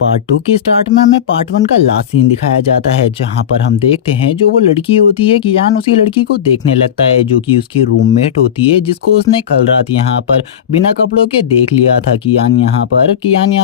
Part 2 की start में हमें पार्ट 1 का लास्ट सीन दिखाया जाता है, जहां पर हम देखते हैं जो वो लड़की होती है कियान उसी लड़की को देखने लगता है जो कि उसकी रूममेट होती है, जिसको उसने कल रात यहाँ पर बिना कपड़ों के देख लिया था। कियान यहाँ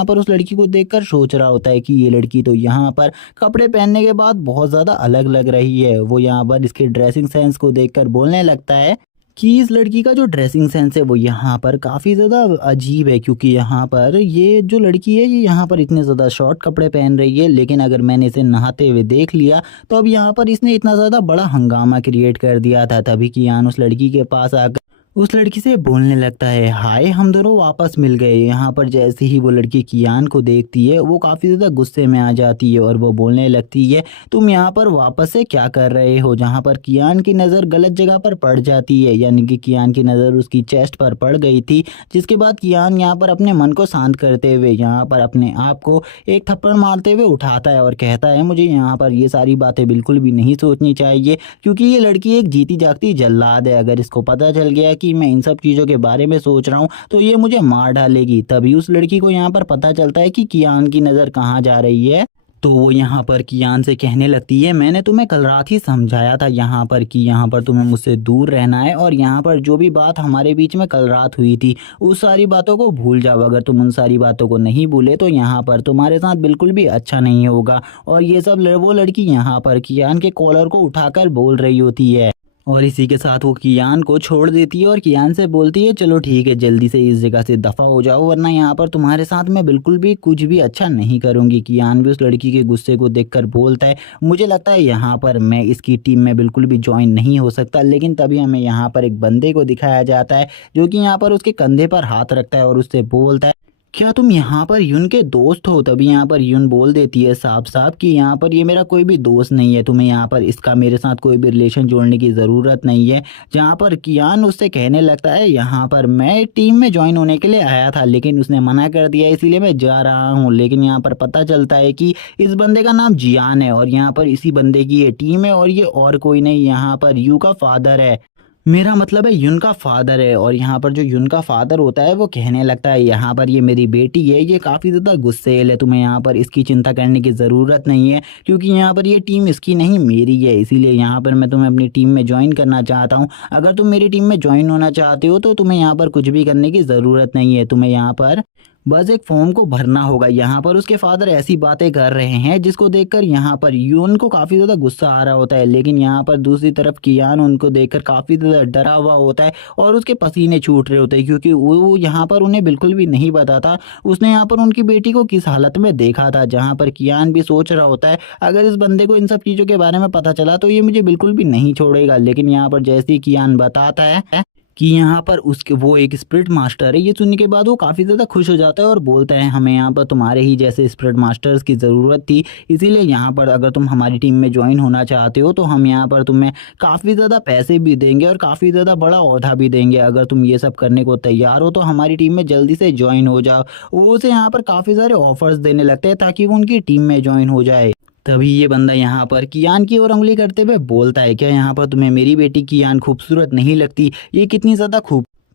पर उस लड़की को देखकर सोच रहा होता है कि ये लड़की तो यहाँ पर कपड़े पहनने के बाद बहुत ज़्यादा अलग लग रही है। वो यहाँ पर इसके ड्रेसिंग सेंस को देखकर बोलने लगता है कि इस लड़की का जो ड्रेसिंग सेंस है वो यहाँ पर काफ़ी ज़्यादा अजीब है, क्योंकि यहाँ पर ये जो लड़की है ये यहाँ पर इतने ज़्यादा शॉर्ट कपड़े पहन रही है, लेकिन अगर मैंने इसे नहाते हुए देख लिया तो अब यहाँ पर इसने इतना ज़्यादा बड़ा हंगामा क्रिएट कर दिया था। तभी कियान उस लड़की के पास आकर उस लड़की से बोलने लगता है, हाय हम दोनों वापस मिल गए। यहाँ पर जैसे ही वो लड़की कियान को देखती है वो काफ़ी ज़्यादा गुस्से में आ जाती है और वो बोलने लगती है, तुम यहाँ पर वापस से क्या कर रहे हो। जहाँ पर कियान की नज़र गलत जगह पर पड़ जाती है, यानी कि कियान की नज़र उसकी चेस्ट पर पड़ गई थी। जिसके बाद कियान यहाँ पर अपने मन को शांत करते हुए यहाँ पर अपने आप को एक थप्पड़ मारते हुए उठाता है और कहता है, मुझे यहाँ पर ये सारी बातें बिल्कुल भी नहीं सोचनी चाहिए, क्योंकि ये लड़की एक जीती जागती जल्लाद है। अगर इसको पता चल गया कि मैं इन सब चीज़ों के बारे में सोच रहा हूँ तो ये मुझे मार डालेगी। तभी उस लड़की को यहाँ पर पता चलता है कि कियान की नज़र कहाँ जा रही है। तो वो यहाँ पर कियान से कहने लगती है, मैंने तुम्हें कल रात ही समझाया था यहाँ पर कि यहाँ पर तुम्हें मुझसे दूर रहना है, और यहाँ पर जो भी बात हमारे बीच में कल रात हुई थी उस सारी बातों को भूल जाओ। अगर तुम उन सारी बातों को नहीं भूले तो यहाँ पर तुम्हारे साथ बिल्कुल भी अच्छा नहीं होगा। और ये सब वो लड़की यहाँ पर कियान के कॉलर को उठाकर बोल रही होती है, और इसी के साथ वो कियान को छोड़ देती है और कियान से बोलती है, चलो ठीक है जल्दी से इस जगह से दफ़ा हो जाओ, वरना यहाँ पर तुम्हारे साथ मैं बिल्कुल भी कुछ भी अच्छा नहीं करूँगी। कियान भी उस लड़की के गुस्से को देखकर बोलता है, मुझे लगता है यहाँ पर मैं इसकी टीम में बिल्कुल भी ज्वाइन नहीं हो सकता। लेकिन तभी हमें यहाँ पर एक बंदे को दिखाया जाता है जो कि यहाँ पर उसके कंधे पर हाथ रखता है और उससे बोलता है, क्या तुम यहाँ पर यून के दोस्त हो। तभी यहाँ पर यून बोल देती है साफ साफ कि यहाँ पर ये मेरा कोई भी दोस्त नहीं है, तुम्हें यहाँ पर इसका मेरे साथ कोई भी रिलेशन जोड़ने की ज़रूरत नहीं है। जहाँ पर कियान उससे कहने लगता है, यहाँ पर मैं टीम में ज्वाइन होने के लिए आया था लेकिन उसने मना कर दिया, इसीलिए मैं जा रहा हूँ। लेकिन यहाँ पर पता चलता है कि इस बंदे का नाम जियान है और यहाँ पर इसी बंदे की ये टीम है, और ये और कोई नहीं यहाँ पर यू का फादर है। मेरा मतलब है युन का फादर है। और यहाँ पर जो युन का फादर होता है वो कहने लगता है, यहाँ पर ये मेरी बेटी है, ये काफ़ी ज़्यादा गुस्सेल है, तुम्हें यहाँ पर इसकी चिंता करने की ज़रूरत नहीं है, क्योंकि यहाँ पर ये टीम इसकी नहीं मेरी है। इसीलिए यहाँ पर मैं तुम्हें अपनी टीम में ज्वाइन करना चाहता हूँ। अगर तुम मेरी टीम में ज्वाइन होना चाहते हो तो तुम्हें यहाँ पर कुछ भी करने की ज़रूरत नहीं है, तुम्हें यहाँ पर बस एक फॉर्म को भरना होगा। यहाँ पर उसके फादर ऐसी बातें कर रहे हैं जिसको देखकर यहाँ पर यून को काफ़ी ज़्यादा गुस्सा आ रहा होता है, लेकिन यहाँ पर दूसरी तरफ कियान उनको देखकर काफ़ी ज़्यादा डरा हुआ होता है और उसके पसीने छूट रहे होते हैं, क्योंकि वो यहाँ पर उन्हें बिल्कुल भी नहीं पता था उसने यहाँ पर उनकी बेटी को किस हालत में देखा था। जहाँ पर कियान भी सोच रहा होता है, अगर इस बंदे को इन सब चीज़ों के बारे में पता चला तो ये मुझे बिल्कुल भी नहीं छोड़ेगा। लेकिन यहाँ पर जैसे ही कियान बताता है कि यहाँ पर उसके वो एक स्पिरिट मास्टर है, ये सुनने के बाद वो काफ़ी ज़्यादा खुश हो जाता है और बोलता है, हमें यहाँ पर तुम्हारे ही जैसे स्पिरिट मास्टर्स की ज़रूरत थी, इसीलिए यहाँ पर अगर तुम हमारी टीम में ज्वाइन होना चाहते हो तो हम यहाँ पर तुम्हें काफ़ी ज़्यादा पैसे भी देंगे और काफ़ी ज़्यादा बड़ा ओहदा भी देंगे। अगर तुम ये सब करने को तैयार हो तो हमारी टीम में जल्दी से ज्वाइन हो जाओ। वो उसे यहाँ पर काफ़ी सारे ऑफर्स देने लगते हैं ताकि वो उनकी टीम में ज्वाइन हो जाए। तभी ये बंदा यहाँ पर कियान की ओर उंगली करते हुए बोलता है, क्या यहाँ पर तुम्हें मेरी बेटी कियान खूबसूरत नहीं लगती? ये कितनी ज़्यादा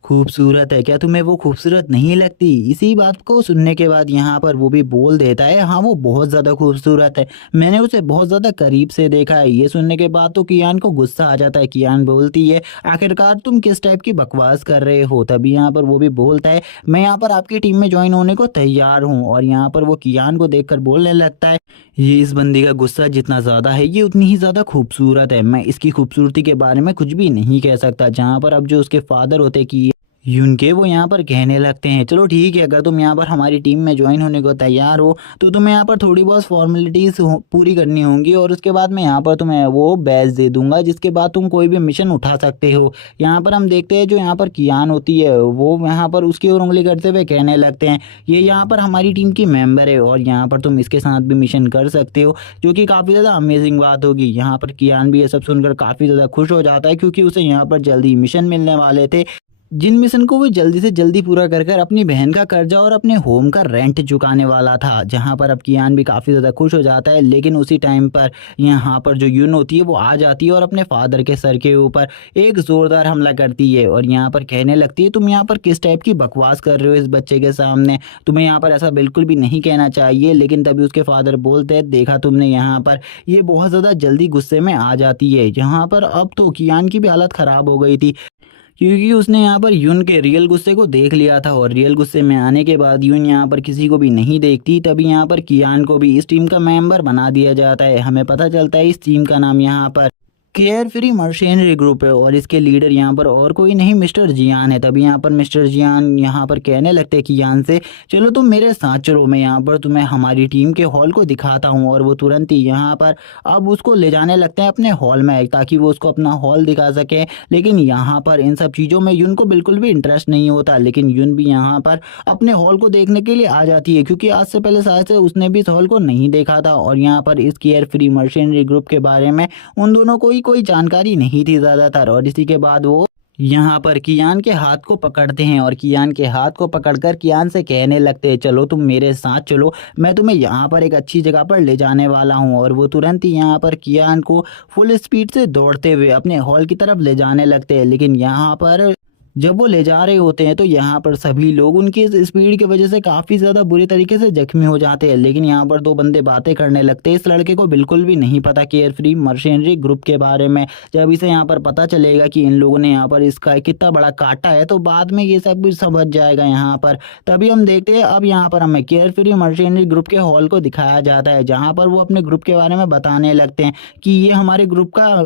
खूबसूरत है, क्या तुम्हें वो खूबसूरत नहीं लगती? इसी बात को सुनने के बाद यहाँ पर वो भी बोल देता है, हाँ वो बहुत ज़्यादा खूबसूरत है, मैंने उसे बहुत ज़्यादा करीब से देखा है। ये सुनने के बाद तो कियान को गुस्सा आ जाता है। कियान बोलती है, आखिरकार तुम किस टाइप की बकवास कर रहे हो? तभी यहाँ पर वो भी बोलता है, मैं यहाँ पर आपकी टीम में ज्वाइन होने को तैयार हूँ। और यहाँ पर वो कियान को देखकर बोलने लगता है, ये इस बंदी का गुस्सा जितना ज़्यादा है ये उतनी ही ज़्यादा खूबसूरत है, मैं इसकी खूबसूरती के बारे में कुछ भी नहीं कह सकता। जहाँ पर अब जो उसके फादर होते कि यून के वो यहाँ पर कहने लगते हैं, चलो ठीक है, अगर तुम यहाँ पर हमारी टीम में ज्वाइन होने को तैयार हो तो तुम्हें यहाँ पर थोड़ी बहुत फॉर्मेलिटीज़ पूरी करनी होंगी, और उसके बाद मैं यहाँ पर तुम्हें वो बैच दे दूंगा जिसके बाद तुम कोई भी मिशन उठा सकते हो। यहाँ पर हम देखते हैं जो यहाँ पर कियान होती है वो यहाँ पर उसकी ओर उंगली करते हुए कहने लगते हैं, ये यहाँ पर हमारी टीम की मेम्बर है और यहाँ पर तुम इसके साथ भी मिशन कर सकते हो, जो कि काफ़ी ज़्यादा अमेजिंग बात होगी। यहाँ पर कियान भी ये सब सुनकर काफ़ी ज़्यादा खुश हो जाता है, क्योंकि उसे यहाँ पर जल्दी मिशन मिलने वाले थे। जिन मिशन को वो जल्दी से जल्दी पूरा कर कर अपनी बहन का कर्जा और अपने होम का रेंट चुकाने वाला था। जहाँ पर अब कियान भी काफ़ी ज़्यादा खुश हो जाता है, लेकिन उसी टाइम पर यहाँ पर जो यून होती है वो आ जाती है और अपने फादर के सर के ऊपर एक ज़ोरदार हमला करती है और यहाँ पर कहने लगती है, तुम यहाँ पर किस टाइप की बकवास कर रहे हो इस बच्चे के सामने, तुम्हें यहाँ पर ऐसा बिल्कुल भी नहीं कहना चाहिए। लेकिन तभी उसके फादर बोलते हैं, देखा तुमने, यहाँ पर ये बहुत ज़्यादा जल्दी गुस्से में आ जाती है। यहाँ पर अब तो कियान की भी हालत ख़राब हो गई थी, क्योंकि उसने यहाँ पर यून के रियल गुस्से को देख लिया था और रियल गुस्से में आने के बाद यून यहाँ पर किसी को भी नहीं देखती। तभी यहाँ पर कियान को भी इस टीम का मेंबर बना दिया जाता है। हमें पता चलता है इस टीम का नाम यहाँ पर केयर फ्री मर्शेनरी ग्रुप है और इसके लीडर यहाँ पर और कोई नहीं मिस्टर जियान है। तभी यहाँ पर मिस्टर जियान यहाँ पर कहने लगते हैं कियान से, चलो तुम मेरे साथ चलो, मैं यहाँ पर तुम्हें हमारी टीम के हॉल को दिखाता हूँ। और वो तुरंत ही यहाँ पर अब उसको ले जाने लगते हैं अपने हॉल में ताकि वो उसको अपना हॉल दिखा सके। लेकिन यहाँ पर इन सब चीज़ों में यून को बिल्कुल भी इंटरेस्ट नहीं होता, लेकिन यून भी यहाँ पर अपने हॉल को देखने के लिए आ जाती है, क्योंकि आज से पहले शायद से उसने भी इस हॉल को नहीं देखा था और यहाँ पर इस केयर फ्री मर्शेनरी ग्रुप के बारे में उन दोनों को ही कोई जानकारी नहीं थी ज़्यादातर। और इसी के बाद वो यहाँ पर कियान के हाथ को पकड़ते हैं और कियान के हाथ को पकड़कर कियान से कहने लगते हैं, चलो तुम मेरे साथ चलो, मैं तुम्हें यहाँ पर एक अच्छी जगह पर ले जाने वाला हूँ। और वो तुरंत ही यहाँ पर कियान को फुल स्पीड से दौड़ते हुए अपने हॉल की तरफ ले जाने लगते हैं। लेकिन यहाँ पर जब वो ले जा रहे होते हैं तो यहाँ पर सभी लोग उनकी इस स्पीड की वजह से काफ़ी ज़्यादा बुरी तरीके से जख्मी हो जाते हैं। लेकिन यहाँ पर दो बंदे बातें करने लगते हैं। इस लड़के को बिल्कुल भी नहीं पता केयर फ्री मर्शेनरी ग्रुप के बारे में। जब इसे यहाँ पर पता चलेगा कि इन लोगों ने यहाँ पर इसका कितना बड़ा काटा है, तो बाद में ये सब कुछ समझ जाएगा यहाँ पर। तभी हम देखते हैं अब यहाँ पर हमें केयर फ्री मर्शेनरी ग्रुप के हॉल को दिखाया जाता है, जहाँ पर वो अपने ग्रुप के बारे में बताने लगते हैं कि ये हमारे ग्रुप का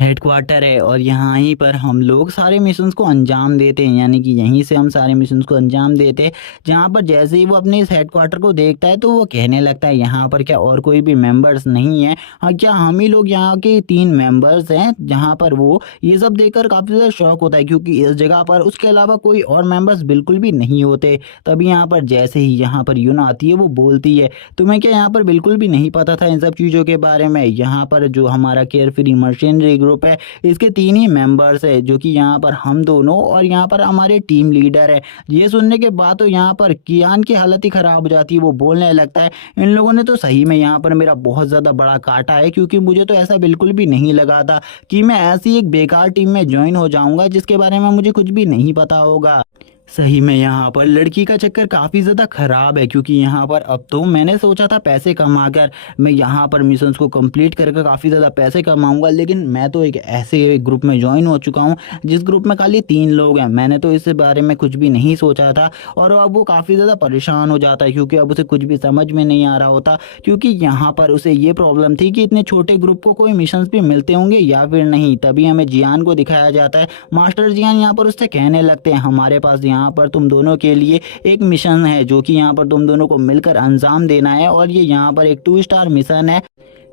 हेडक्वार्टर है और यहाँ ही पर हम लोग सारे मिशंस को अंजाम देते हैं, यानी कि यहीं से हम सारे मिशंस को अंजाम देते हैं। जहाँ पर जैसे ही वो अपने इस हेडक्वार्टर को देखता है तो वो कहने लगता है, यहाँ पर क्या और कोई भी मेंबर्स नहीं है? हाँ, क्या हम ही लोग यहाँ के 3 मेंबर्स हैं? जहाँ पर वो ये सब देखकर काफ़ी ज़्यादा शौक होता है, क्योंकि इस जगह पर उसके अलावा कोई और मेंबर्स बिल्कुल भी नहीं होते। तभी यहाँ पर जैसे ही यहाँ पर यून आती है वो बोलती है, तुम्हें क्या यहाँ पर बिल्कुल भी नहीं पता था इन सब चीज़ों के बारे में? यहाँ पर जो हमारा केयर फ्री मर्शेनरी ग्रुप है, इसके 3 ही मेंबर्स है, जो कि यहाँ पर हम दोनों और यहाँ पर हमारे टीम लीडर है। ये सुनने के बाद तो यहाँ पर कियान की हालत ही ख़राब हो जाती है। वो बोलने लगता है, इन लोगों ने तो सही में यहाँ पर मेरा बहुत ज़्यादा बड़ा काटा है, क्योंकि मुझे तो ऐसा बिल्कुल भी नहीं लगा था कि मैं ऐसी एक बेकार टीम में ज्वाइन हो जाऊँगा जिसके बारे में मुझे कुछ भी नहीं पता होगा। सही में यहाँ पर लड़की का चक्कर काफ़ी ज़्यादा ख़राब है, क्योंकि यहाँ पर अब तो मैंने सोचा था पैसे कमाकर मैं यहाँ पर मिशंस को कंप्लीट करके काफ़ी ज़्यादा पैसे कमाऊँगा, लेकिन मैं तो एक ऐसे ग्रुप में ज्वाइन हो चुका हूँ जिस ग्रुप में खाली 3 लोग हैं। मैंने तो इस बारे में कुछ भी नहीं सोचा था और अब वो काफ़ी ज़्यादा परेशान हो जाता है, क्योंकि अब उसे कुछ भी समझ में नहीं आ रहा होता, क्योंकि यहाँ पर उसे ये प्रॉब्लम थी कि इतने छोटे ग्रुप को कोई मिशंस भी मिलते होंगे या फिर नहीं। तभी हमें जियान को दिखाया जाता है। मास्टर जियान यहाँ पर उससे कहने लगते हैं, हमारे पास यहाँ पर तुम दोनों के लिए एक मिशन है, जो कि यहाँ पर तुम दोनों को मिलकर अंजाम देना है और ये यहाँ पर एक 2 स्टार मिशन है।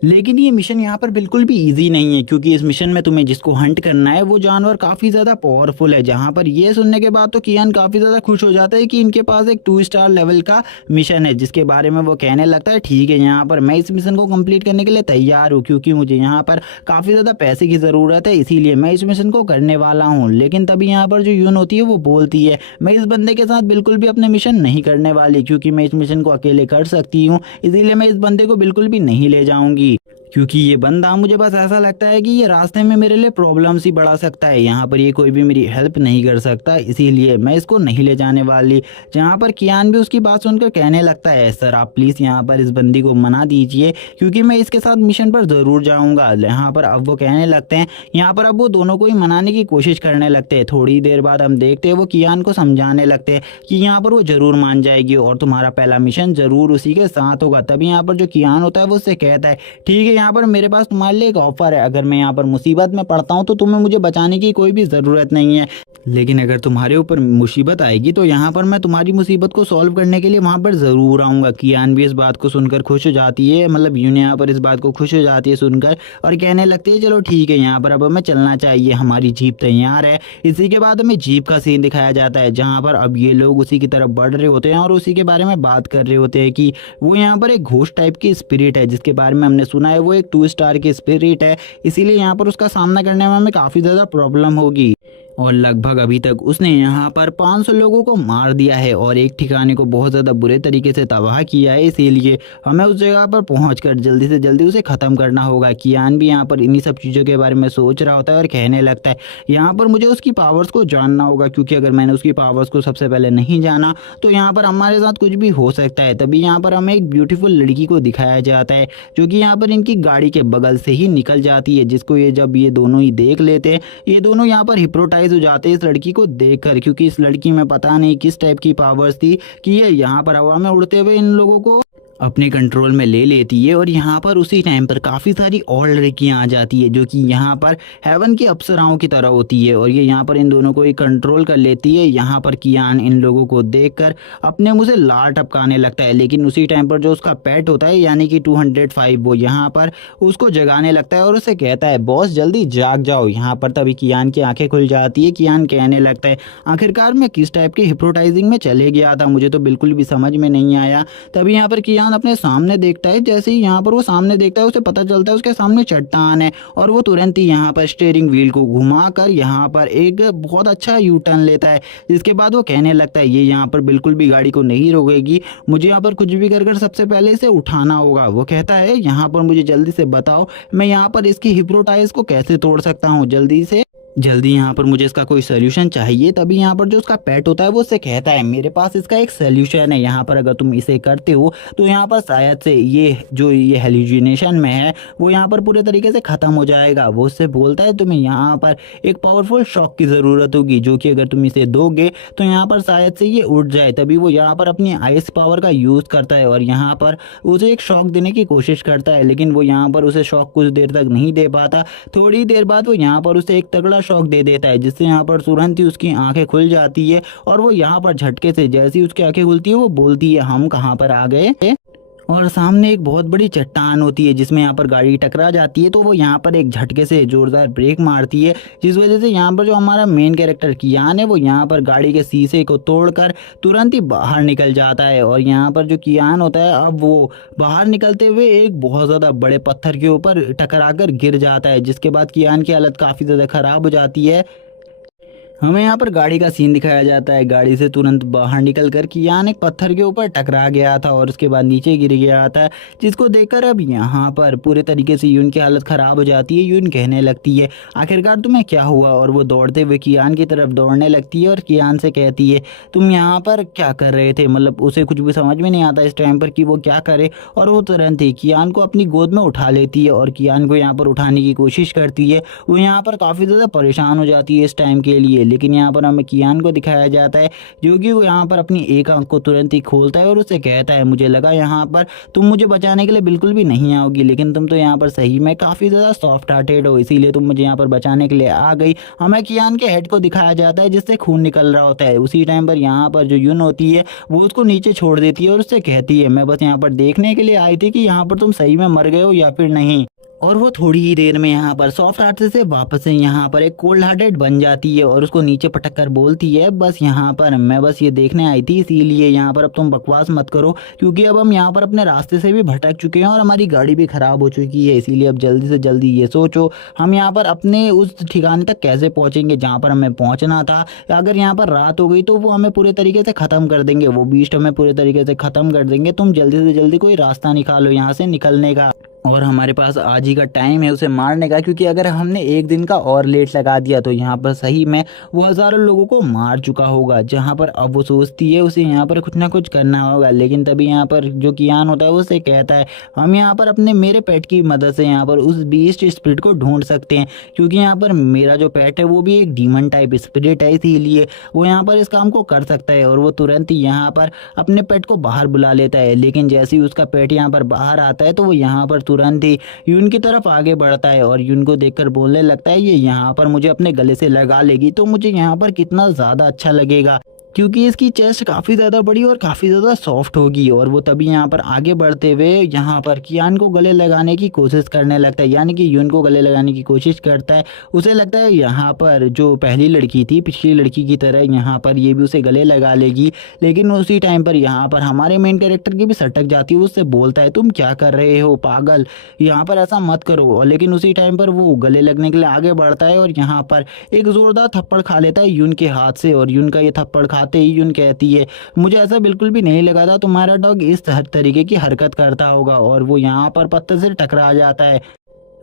लेकिन ये मिशन यहाँ पर बिल्कुल भी इजी नहीं है, क्योंकि इस मिशन में तुम्हें जिसको हंट करना है वो जानवर काफ़ी ज़्यादा पावरफुल है। जहाँ पर ये सुनने के बाद तो कियान काफ़ी ज़्यादा खुश हो जाता है कि इनके पास एक 2 स्टार लेवल का मिशन है, जिसके बारे में वो कहने लगता है, ठीक है, यहाँ पर मैं इस मिशन को कंप्लीट करने के लिए तैयार हूँ, क्योंकि मुझे यहाँ पर काफ़ी ज़्यादा पैसे की ज़रूरत है, इसीलिए मैं इस मिशन को करने वाला हूँ। लेकिन तभी यहाँ पर जो यून होती है वो बोलती है, मैं इस बंदे के साथ बिल्कुल भी अपने मिशन नहीं करने वाली, क्योंकि मैं इस मिशन को अकेले कर सकती हूँ, इसीलिए मैं इस बंदे को बिल्कुल भी नहीं ले जाऊँगी, क्योंकि ये बंदा, मुझे बस ऐसा लगता है कि ये रास्ते में मेरे लिए प्रॉब्लम्स ही बढ़ा सकता है। यहाँ पर ये कोई भी मेरी हेल्प नहीं कर सकता, इसीलिए मैं इसको नहीं ले जाने वाली। जहाँ पर कियान भी उसकी बात सुनकर कहने लगता है, सर आप प्लीज़ यहाँ पर इस बंदी को मना दीजिए, क्योंकि मैं इसके साथ मिशन पर ज़रूर जाऊँगा। यहाँ पर अब वो कहने लगते हैं, यहाँ पर अब वो दोनों को ही मनाने की कोशिश करने लगते हैं। थोड़ी देर बाद हम देखते हैं वो कियान को समझाने लगते हैं कि यहाँ पर वो ज़रूर मान जाएगी और तुम्हारा पहला मिशन ज़रूर उसी के साथ होगा। तभी यहाँ पर जो कियान होता है वो उससे कहता है, ठीक है, यहाँ पर मेरे पास तुम्हारे लिए एक ऑफर है, अगर मैं यहाँ पर मुसीबत में पड़ता हूँ तो तुम्हें मुझे बचाने की कोई भी ज़रूरत नहीं है, लेकिन अगर तुम्हारे ऊपर मुसीबत आएगी तो यहाँ पर मैं तुम्हारी मुसीबत को सॉल्व करने के लिए वहाँ पर ज़रूर आऊँगा। कियान भी इस बात को सुनकर खुश हो जाती है, मतलब यून यहाँ पर इस बात को खुश हो जाती है सुनकर, और कहने लगती है, चलो ठीक है, यहाँ पर अब हमें चलना चाहिए, हमारी जीप तैयार है। इसी के बाद हमें जीप का सीन दिखाया जाता है, जहाँ पर अब ये लोग उसी की तरफ बढ़ रहे होते हैं और उसी के बारे में बात कर रहे होते हैं कि वो यहाँ पर एक घोस्ट टाइप की स्पिरिट है, जिसके बारे में हमने सुना है वो एक 2 स्टार की स्पिरिट है, इसीलिए यहाँ पर उसका सामना करने में हमें काफ़ी ज़्यादा प्रॉब्लम होगी। और लगभग अभी तक उसने यहाँ पर 500 लोगों को मार दिया है और एक ठिकाने को बहुत ज़्यादा बुरे तरीके से तबाह किया है। इसीलिए हमें उस जगह पर पहुंचकर जल्दी से जल्दी उसे ख़त्म करना होगा। कियान भी यहाँ पर इन्हीं सब चीज़ों के बारे में सोच रहा होता है और कहने लगता है यहाँ पर मुझे उसकी पावर्स को जानना होगा, क्योंकि अगर मैंने उसकी पावर्स को सबसे पहले नहीं जाना तो यहाँ पर हमारे साथ कुछ भी हो सकता है। तभी यहाँ पर हमें एक ब्यूटीफुल लड़की को दिखाया जाता है जो कि यहाँ पर इनकी गाड़ी के बगल से ही निकल जाती है, जिसको ये जब ये दोनों ही देख लेते हैं ये दोनों यहाँ पर हिप्नोटाइज हो जाते हैं इस लड़की को देखकर, क्योंकि इस लड़की में पता नहीं किस टाइप की पावर्स थी कि ये यहाँ पर हवा में उड़ते हुए इन लोगों को अपने कंट्रोल में ले लेती है। और यहाँ पर उसी टाइम पर काफ़ी सारी और लड़कियाँ आ जाती है जो कि यहाँ पर हेवन की अप्सराओं की तरह होती है और ये यहाँ पर इन दोनों को ही कंट्रोल कर लेती है। यहाँ पर कियान इन लोगों को देखकर अपने मुँह से लार टपकाने लगता है, लेकिन उसी टाइम पर जो उसका पेट होता है यानी कि 205 वो यहाँ पर उसको जगाने लगता है और उसे कहता है बॉस जल्दी जाग जाओ। यहाँ पर तभी कियान की आंखें खुल जाती है। कियान कहने लगता है आखिरकार मैं किस टाइप की हिप्नोटाइजिंग में चले गया था, मुझे तो बिल्कुल भी समझ में नहीं आया। तभी यहाँ पर कियान अपने सामने देखता है, जैसे ही यहाँ पर वो सामने देखता है उसे पता चलता है उसके सामने चट्टान है और वो तुरंत ही यहाँ पर स्टीयरिंग व्हील को घुमाकर यहाँ पर एक बहुत अच्छा यू टर्न लेता है। जिसके बाद वो कहने लगता है ये यहाँ पर बिल्कुल भी गाड़ी को नहीं रोकेगी, मुझे यहाँ पर कुछ भी कर कर सबसे पहले इसे उठाना होगा। वो कहता है यहाँ पर मुझे जल्दी से बताओ मैं यहाँ पर इसकी हिप्नोटाइज को कैसे तोड़ सकता हूँ, जल्दी यहाँ पर मुझे इसका कोई सोल्यूशन चाहिए। तभी यहाँ पर जो उसका पेट होता है वो उससे कहता है मेरे पास इसका एक सोल्यूशन है, यहाँ पर अगर तुम इसे करते हो तो यहाँ पर शायद से ये हेलुसिनेशन में है वो यहाँ पर पूरे तरीके से ख़त्म हो जाएगा। वो उससे बोलता है तुम्हें यहाँ पर एक पावरफुल शॉक की ज़रूरत होगी जो कि अगर तुम इसे दोगे तो यहाँ पर शायद से ये उड़ जाए। तभी वो यहाँ पर अपनी आइस पावर का यूज़ करता है और यहाँ पर उसे एक शॉक देने की कोशिश करता है, लेकिन वो यहाँ पर उसे शॉक कुछ देर तक नहीं दे पाता। थोड़ी देर बाद वो यहाँ पर उसे एक तगड़ा शॉक दे देता है जिससे यहाँ पर तुरंत ही उसकी आंखें खुल जाती है और वो यहाँ पर झटके से जैसे ही उसकी आंखें खुलती है वो बोलती है हम कहाँ पर आ गए। और सामने एक बहुत बड़ी चट्टान होती है जिसमें यहाँ पर गाड़ी टकरा जाती है, तो वो यहाँ पर एक झटके से जोरदार ब्रेक मारती है जिस वजह से यहाँ पर जो हमारा मेन कैरेक्टर कियान है वो यहाँ पर गाड़ी के शीशे को तोड़कर तुरंत ही बाहर निकल जाता है। और यहाँ पर जो कियान होता है अब वो बाहर निकलते हुए एक बहुत ज़्यादा बड़े पत्थर के ऊपर टकराकर गिर जाता है, जिसके बाद कियान की हालत काफ़ी ज़्यादा ख़राब हो जाती है। हमें यहाँ पर गाड़ी का सीन दिखाया जाता है, गाड़ी से तुरंत बाहर निकल कर कियान एक पत्थर के ऊपर टकरा गया था और उसके बाद नीचे गिर गया था, जिसको देखकर अब यहाँ पर पूरे तरीके से यून की हालत ख़राब हो जाती है। यून कहने लगती है आखिरकार तुम्हें क्या हुआ, और वो दौड़ते हुए कियान की तरफ दौड़ने लगती है और कियान से कहती है तुम यहाँ पर क्या कर रहे थे। मतलब उसे कुछ भी समझ में नहीं आता इस टाइम पर कि वो क्या करे, और वो तुरंत ही कियान को अपनी गोद में उठा लेती है और कियान को यहाँ पर उठाने की कोशिश करती है। वो यहाँ पर काफ़ी ज़्यादा परेशान हो जाती है इस टाइम के लिए, लेकिन यहाँ पर हमें कियान को दिखाया जाता है जो कि वो यहाँ पर अपनी एक आंख को तुरंत ही खोलता है और उससे कहता है मुझे लगा यहाँ पर तुम मुझे बचाने के लिए बिल्कुल भी नहीं आओगी, लेकिन तुम तो यहाँ पर सही में काफ़ी ज़्यादा सॉफ्ट हार्टेड हो, इसीलिए तुम मुझे यहाँ पर बचाने के लिए आ गई। हमें कियान के हेड को दिखाया जाता है जिससे खून निकल रहा होता है। उसी टाइम पर यहाँ पर जो यून होती है वो उसको नीचे छोड़ देती है और उससे कहती है मैं बस यहाँ पर देखने के लिए आई थी कि यहाँ पर तुम सही में मर गए हो या फिर नहीं। और वो थोड़ी ही देर में यहाँ पर सॉफ्ट हार्ट से वापस से यहाँ पर एक कोल्ड हार्टेड बन जाती है और उसको नीचे पटक कर बोलती है बस यहाँ पर मैं बस ये देखने आई थी, इसीलिए यहाँ पर अब तुम बकवास मत करो क्योंकि अब हम यहाँ पर अपने रास्ते से भी भटक चुके हैं और हमारी गाड़ी भी ख़राब हो चुकी है, इसीलिए अब जल्दी से जल्दी ये सोचो हम यहाँ पर अपने उस ठिकाने तक कैसे पहुँचेंगे जहाँ पर हमें पहुँचना था। अगर यहाँ पर रात हो गई तो वो हमें पूरे तरीके से ख़त्म कर देंगे, वो बीस्ट हमें पूरे तरीके से ख़त्म कर देंगे। तुम जल्दी से जल्दी कोई रास्ता निकालो यहाँ से निकलने का, और हमारे पास आज ही का टाइम है उसे मारने का, क्योंकि अगर हमने एक दिन का और लेट लगा दिया तो यहाँ पर सही में वो हज़ारों लोगों को मार चुका होगा। जहाँ पर अब वो सोचती है उसे यहाँ पर कुछ ना कुछ करना होगा, लेकिन तभी यहाँ पर जो कियान होता है वो उसे कहता है हम यहाँ पर अपने मेरे पेट की मदद से यहाँ पर उस बीस्ट स्पिरिट को ढूंढ सकते हैं, क्योंकि यहाँ पर मेरा जो पेट है वो भी एक डीमन टाइप स्पिरिट है, इसीलिए वो यहाँ पर इस काम को कर सकता है। और वो तुरंत ही यहाँ पर अपने पेट को बाहर बुला लेता है, लेकिन जैसे ही उसका पेट यहाँ पर बाहर आता है तो वो यहाँ पर तुरंत ही यून की तरफ आगे बढ़ता है और यून को देखकर बोलने लगता है ये यहाँ पर मुझे अपने गले से लगा लेगी तो मुझे यहाँ पर कितना ज़्यादा अच्छा लगेगा। क्योंकि इसकी चेस्ट काफ़ी ज़्यादा बड़ी और काफ़ी ज़्यादा सॉफ्ट होगी। और वो तभी यहाँ पर आगे बढ़ते हुए यहाँ पर कियान को गले लगाने की कोशिश करने लगता है, यानी कि यून को गले लगाने की कोशिश करता है। उसे लगता है यहाँ पर जो पहली लड़की थी, पिछली लड़की की तरह यहाँ पर ये भी उसे गले लगा लेगी। लेकिन उसी टाइम पर यहाँ पर हमारे मेन कैरेक्टर की भी सटक जाती है, वो उससे बोलता है तुम क्या कर रहे हो पागल, यहाँ पर ऐसा मत करो। और लेकिन उसी टाइम पर वो गले लगने के लिए आगे बढ़ता है और यहाँ पर एक ज़ोरदार थप्पड़ खा लेता है यून के हाथ से। और यून का ये थप्पड़ खाते ही यून कहती है मुझे ऐसा बिल्कुल भी नहीं लगा था तुम्हारा डॉग इस हर तरीके की हरकत करता होगा। और वो यहाँ पर पत्थर से टकरा जाता है।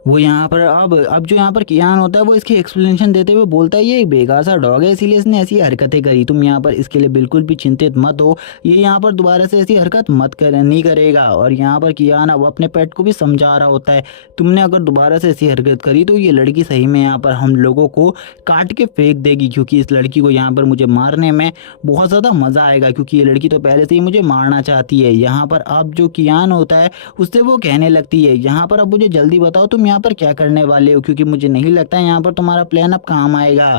वो यहाँ पर अब जो यहाँ पर कियान होता है वो इसकी एक्सप्लेनेशन देते हुए बोलता है ये एक बेकार सा डॉग है, इसीलिए इसने ऐसी हरकतें करी। तुम यहाँ पर इसके लिए बिल्कुल भी चिंतित मत हो, ये यहाँ पर दोबारा से ऐसी हरकत मत कर नहीं करेगा। और यहाँ पर कियान अब अपने पेट को भी समझा रहा होता है तुमने अगर दोबारा से ऐसी हरकत करी तो ये लड़की सही में यहाँ पर हम लोगों को काट के फेंक देगी, क्योंकि इस लड़की को यहाँ पर मुझे मारने में बहुत ज़्यादा मज़ा आएगा, क्योंकि ये लड़की तो पहले से ही मुझे मारना चाहती है। यहाँ पर अब जो कियान होता है उससे वो कहने लगती है यहाँ पर अब मुझे जल्दी बताओ तुम यहाँ पर क्या करने वाले हो, क्योंकि मुझे नहीं लगता यहाँ पर तुम्हारा प्लान अब काम आएगा।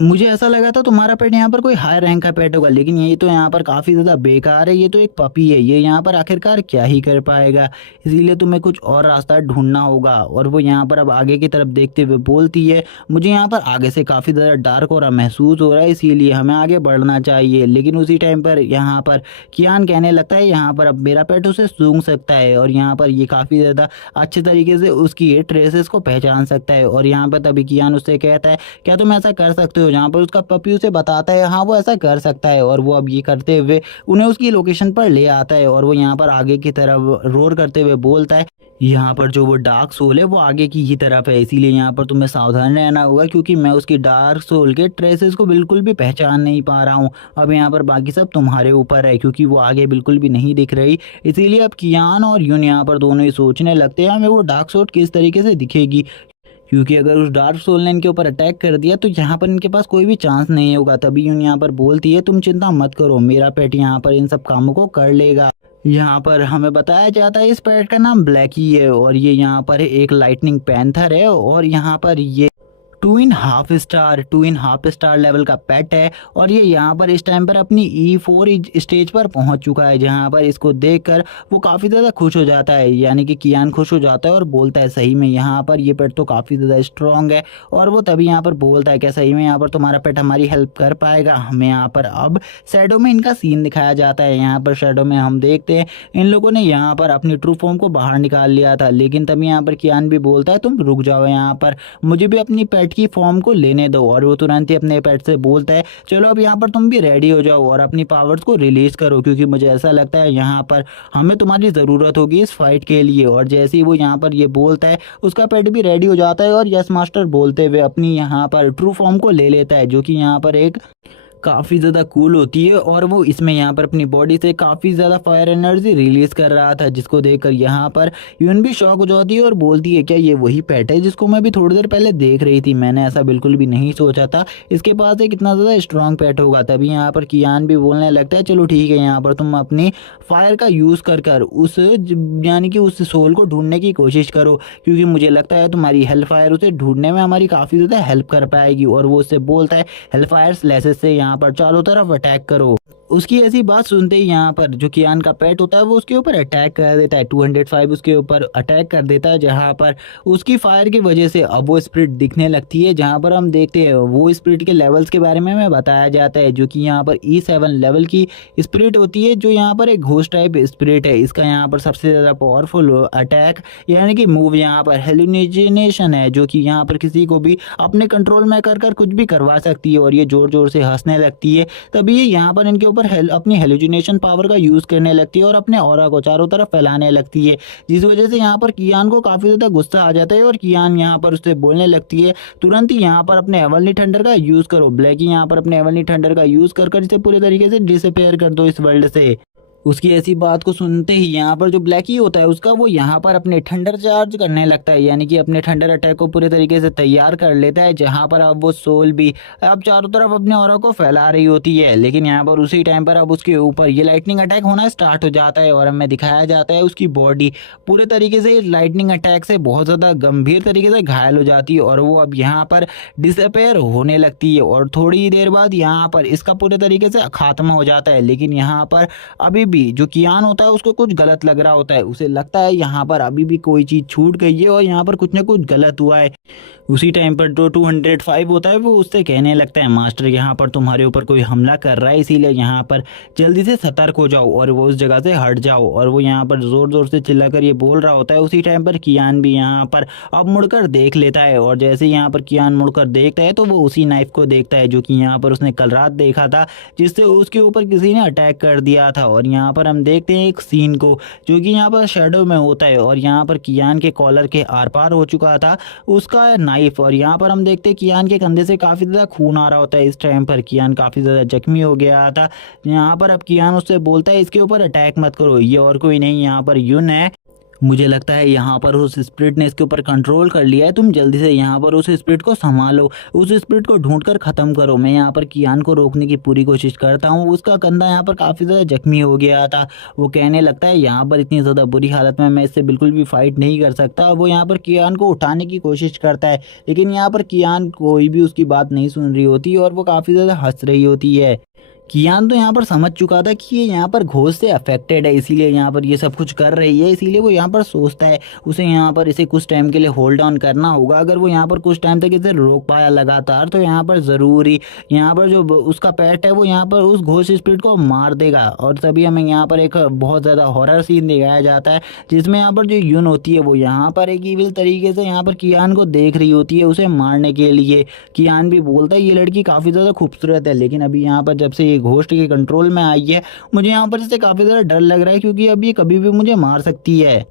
मुझे ऐसा लगा था तुम्हारा पेट यहाँ पर कोई हाई रैंक का पेट होगा, लेकिन ये तो यहाँ पर काफ़ी ज़्यादा बेकार है, ये तो एक पपी है, ये यहाँ पर आखिरकार क्या ही कर पाएगा, इसीलिए तुम्हें कुछ और रास्ता ढूंढना होगा। और वो यहाँ पर अब आगे की तरफ देखते हुए बोलती है मुझे यहाँ पर आगे से काफ़ी ज़्यादा डार्क हो रहा महसूस हो रहा है, इसीलिए हमें आगे बढ़ना चाहिए। लेकिन उसी टाइम पर यहाँ पर कियान कहने लगता है यहाँ पर अब मेरा पेट उसे सूंघ सकता है और यहाँ पर ये काफ़ी ज़्यादा अच्छे तरीके से उसकी ट्रेसेस को पहचान सकता है। और यहाँ पर तभी कियान उससे कहता है क्या तुम ऐसा कर सकते हो, जहाँ पर उसका पपी उसे बताता है हाँ वो ऐसा कर सकता है। और वो अब ये करते हुए उन्हें उसकी लोकेशन पर ले आता है और वो यहाँ पर आगे की तरफ रोर करते हुए बोलता है यहाँ पर जो वो डार्क सोल है वो आगे की ही तरफ है, इसीलिए यहाँ पर तुम्हें सावधान रहना होगा, क्योंकि मैं उसकी डार्क सोल के ट्रेसेस को बिल्कुल भी पहचान नहीं पा रहा हूँ। अब यहाँ पर बाकी सब तुम्हारे ऊपर है, क्योंकि वो आगे बिल्कुल भी नहीं दिख रही। इसीलिए अब कियान और यून यहाँ पर दोनों ही सोचने लगते हैं हमें वो डार्क सोल किस तरीके से दिखेगी, क्योंकि अगर उस डार्क सोल ने इनके ऊपर अटैक कर दिया तो यहाँ पर इनके पास कोई भी चांस नहीं होगा। तभी यून यहाँ पर बोलती है तुम चिंता मत करो, मेरा पेट यहाँ पर इन सब कामों को कर लेगा। यहाँ पर हमें बताया जाता है इस पेट का नाम ब्लैकी है और ये यहाँ पर एक लाइटनिंग पैंथर है और यहाँ पर ये two in half star level का पेट है। और ये यहाँ पर इस टाइम पर अपनी E4 स्टेज पर पहुँच चुका है, जहाँ पर इसको देखकर वो काफ़ी ज़्यादा खुश हो जाता है, यानी कि कियान खुश हो जाता है और बोलता है सही में यहाँ पर ये पेट तो काफ़ी ज़्यादा स्ट्रॉन्ग है। और वो तभी यहाँ पर बोलता है क्या सही में यहाँ पर तुम्हारा पेट हमारी हेल्प कर पाएगा। हमें यहाँ पर अब शैडो में इनका सीन दिखाया जाता है। यहाँ पर शैडो में हम देखते हैं इन लोगों ने यहाँ पर अपनी ट्रू फॉर्म को बाहर निकाल लिया था, लेकिन तभी यहाँ पर कियान भी बोलता है तुम रुक जाओ, यहाँ पर मुझे भी अपनी पेट की फॉर्म को लेने दो। और वो तुरंत ही अपने पेट से बोलता है चलो अब यहाँ पर तुम भी रेडी हो जाओ और अपनी पावर्स को रिलीज करो, क्योंकि मुझे ऐसा लगता है यहाँ पर हमें तुम्हारी ज़रूरत होगी इस फाइट के लिए। और जैसे ही वो यहाँ पर ये बोलता है उसका पेट भी रेडी हो जाता है और यस मास्टर बोलते हुए अपनी यहाँ पर ट्रू फॉर्म को ले लेता है, जो कि यहाँ पर एक काफ़ी ज़्यादा कूल होती है। और वो इसमें यहाँ पर अपनी बॉडी से काफ़ी ज़्यादा फायर एनर्जी रिलीज़ कर रहा था, जिसको देखकर यहाँ पर यून भी शॉक हो जाती है और बोलती है क्या ये वही पेट है जिसको मैं भी थोड़ी देर पहले देख रही थी, मैंने ऐसा बिल्कुल भी नहीं सोचा था इसके पास एक इतना ज़्यादा स्ट्रॉन्ग पेट होगा। तभी यहाँ पर कियान भी बोलने लगता है चलो ठीक है, यहाँ पर तुम अपनी फायर का यूज़ कर उस यानी कि उस सोल को ढूंढने की कोशिश करो, क्योंकि मुझे लगता है तुम्हारी हेल फायर उसे ढूंढने में हमारी काफ़ी ज़्यादा हेल्प कर पाएगी। और वो उससे बोलता है हेल फायर स्लैशेस से यहाँ पर चारों तरफ अटैक करो। उसकी ऐसी बात सुनते ही यहाँ पर जो कियान का पेट होता है वो उसके ऊपर अटैक कर देता है, 205 उसके ऊपर अटैक कर देता है, जहाँ पर उसकी फायर की वजह से अब वो स्पिरिट दिखने लगती है। जहाँ पर हम देखते हैं वो स्पिरिट के लेवल्स के बारे में हमें बताया जाता है, जो कि यहाँ पर E7 लेवल की स्पिरिट होती है, जो यहाँ पर एक घोस्ट टाइप स्पिरिट है। इसका यहाँ पर सबसे ज़्यादा पावरफुल अटैक यानी कि मूव यहाँ पर हेलुसिनेशन है, जो कि यहाँ पर किसी को भी अपने कंट्रोल में कर कुछ भी करवा सकती है। और ये ज़ोर ज़ोर से हंसने लगती है, तभी ये यहाँ पर इनके अपनी हेलुसिनेशन पावर का यूज करने लगती है और अपने ऑरा को चारों तरफ फैलाने लगती है, जिस वजह से यहाँ पर कियान को काफी ज्यादा गुस्सा आ जाता है और कियान यहाँ पर उससे बोलने लगती है तुरंत ही यहाँ पर अपने एवनली थंडर का यूज करो। ब्लैकी यहाँ पर अपने एवनली थंडर का यूज कर इसे पूरे तरीके से डिसअपेयर कर दो इस वर्ल्ड से। उसकी ऐसी बात को सुनते ही यहाँ पर जो ब्लैकी होता है उसका वो यहाँ पर अपने थंडर चार्ज करने लगता है, यानी कि अपने थंडर अटैक को पूरे तरीके से तैयार कर लेता है, जहाँ पर अब वो सोल भी अब चारों तरफ अपने ऑरा को फैला रही होती है। लेकिन यहाँ पर उसी टाइम पर अब उसके ऊपर ये लाइटनिंग अटैक होना स्टार्ट हो जाता है और हमें दिखाया जाता है उसकी बॉडी पूरे तरीके से लाइटनिंग अटैक से बहुत ज़्यादा गंभीर तरीके से घायल हो जाती है और वो अब यहाँ पर डिसअपेयर होने लगती है और थोड़ी ही देर बाद यहाँ पर इसका पूरे तरीके से खात्मा हो जाता है। लेकिन यहाँ पर अभी भी जो कियान होता है उसको कुछ गलत लग रहा होता है, उसे लगता है यहाँ पर अभी भी कोई चीज़ छूट गई है और यहाँ पर कुछ ना कुछ गलत हुआ है। उसी टाइम पर जो 205 होता है वो उससे कहने लगता है, मास्टर यहाँ पर तुम्हारे ऊपर कोई हमला कर रहा है, इसीलिए यहाँ पर जल्दी से सतर्क हो जाओ और वो उस जगह से हट जाओ। और वो यहाँ पर ज़ोर ज़ोर से चिल्लाकर ये बोल रहा होता है। उसी टाइम पर कियान भी यहाँ पर अब मुड़कर देख लेता है और जैसे यहाँ पर कियान मुड़कर देखता है तो वो उसी नाइफ को देखता है जो कि यहाँ पर उसने कल रात देखा था, जिससे उसके ऊपर किसी ने अटैक कर दिया था। और यहाँ पर हम देखते हैं एक सीन को जो कि यहाँ पर शेडो में होता है और यहाँ पर कियान के कॉलर के आर पार हो चुका था उसका नाइफ। और यहाँ पर हम देखते हैं कियान के कंधे से काफ़ी ज़्यादा खून आ रहा होता है। इस टाइम पर कियान काफ़ी ज़्यादा जख्मी हो गया था। यहाँ पर अब कियान उससे बोलता है इसके ऊपर अटैक मत करो, ये और कोई नहीं यहाँ पर यून है। मुझे लगता है यहाँ पर उस स्पिरिट ने इसके ऊपर कंट्रोल कर लिया है, तुम जल्दी से यहाँ पर उस स्पिरिट को संभालो, उस स्पिरिट को ढूंढकर ख़त्म करो। मैं यहाँ पर कियान को रोकने की पूरी कोशिश करता हूँ। उसका कंधा यहाँ पर काफ़ी ज़्यादा जख्मी हो गया था। वो कहने लगता है यहाँ पर इतनी ज़्यादा बुरी हालत में मैं इससे बिल्कुल भी फाइट नहीं कर सकता। वो यहाँ पर कियान को उठाने की कोशिश करता है, लेकिन यहाँ पर कियान कोई भी उसकी बात नहीं सुन रही होती और वो काफ़ी ज़्यादा हंस रही होती है। कियान तो यहाँ पर समझ चुका था कि ये यहाँ पर घोष से अफेक्टेड है, इसीलिए यहाँ पर ये सब कुछ कर रही है। इसीलिए वो यहाँ पर सोचता है उसे यहाँ पर इसे कुछ टाइम के लिए होल्ड ऑन करना होगा। अगर वो यहाँ पर कुछ टाइम तक इसे रोक पाया लगातार तो यहाँ पर ज़रूरी यहाँ पर जो उसका पेट है वो यहाँ पर उस घोष स्पिरिट को मार देगा। और तभी हमें यहाँ पर एक बहुत ज़्यादा हॉरर सीन दिखाया जाता है जिसमें यहाँ पर जो यून होती है वो यहाँ पर एक ईविल तरीके से यहाँ पर कियान को देख रही होती है उसे मारने के लिए। कियान भी बोलता है ये लड़की काफ़ी ज़्यादा खूबसूरत है, लेकिन अभी यहाँ पर जब से घोस्ट के कंट्रोल में आई है मुझे यहाँ पर इससे काफ़ी ज़्यादा डर लग रहा है क्योंकि अब ये कभी भी मुझे मार सकती है।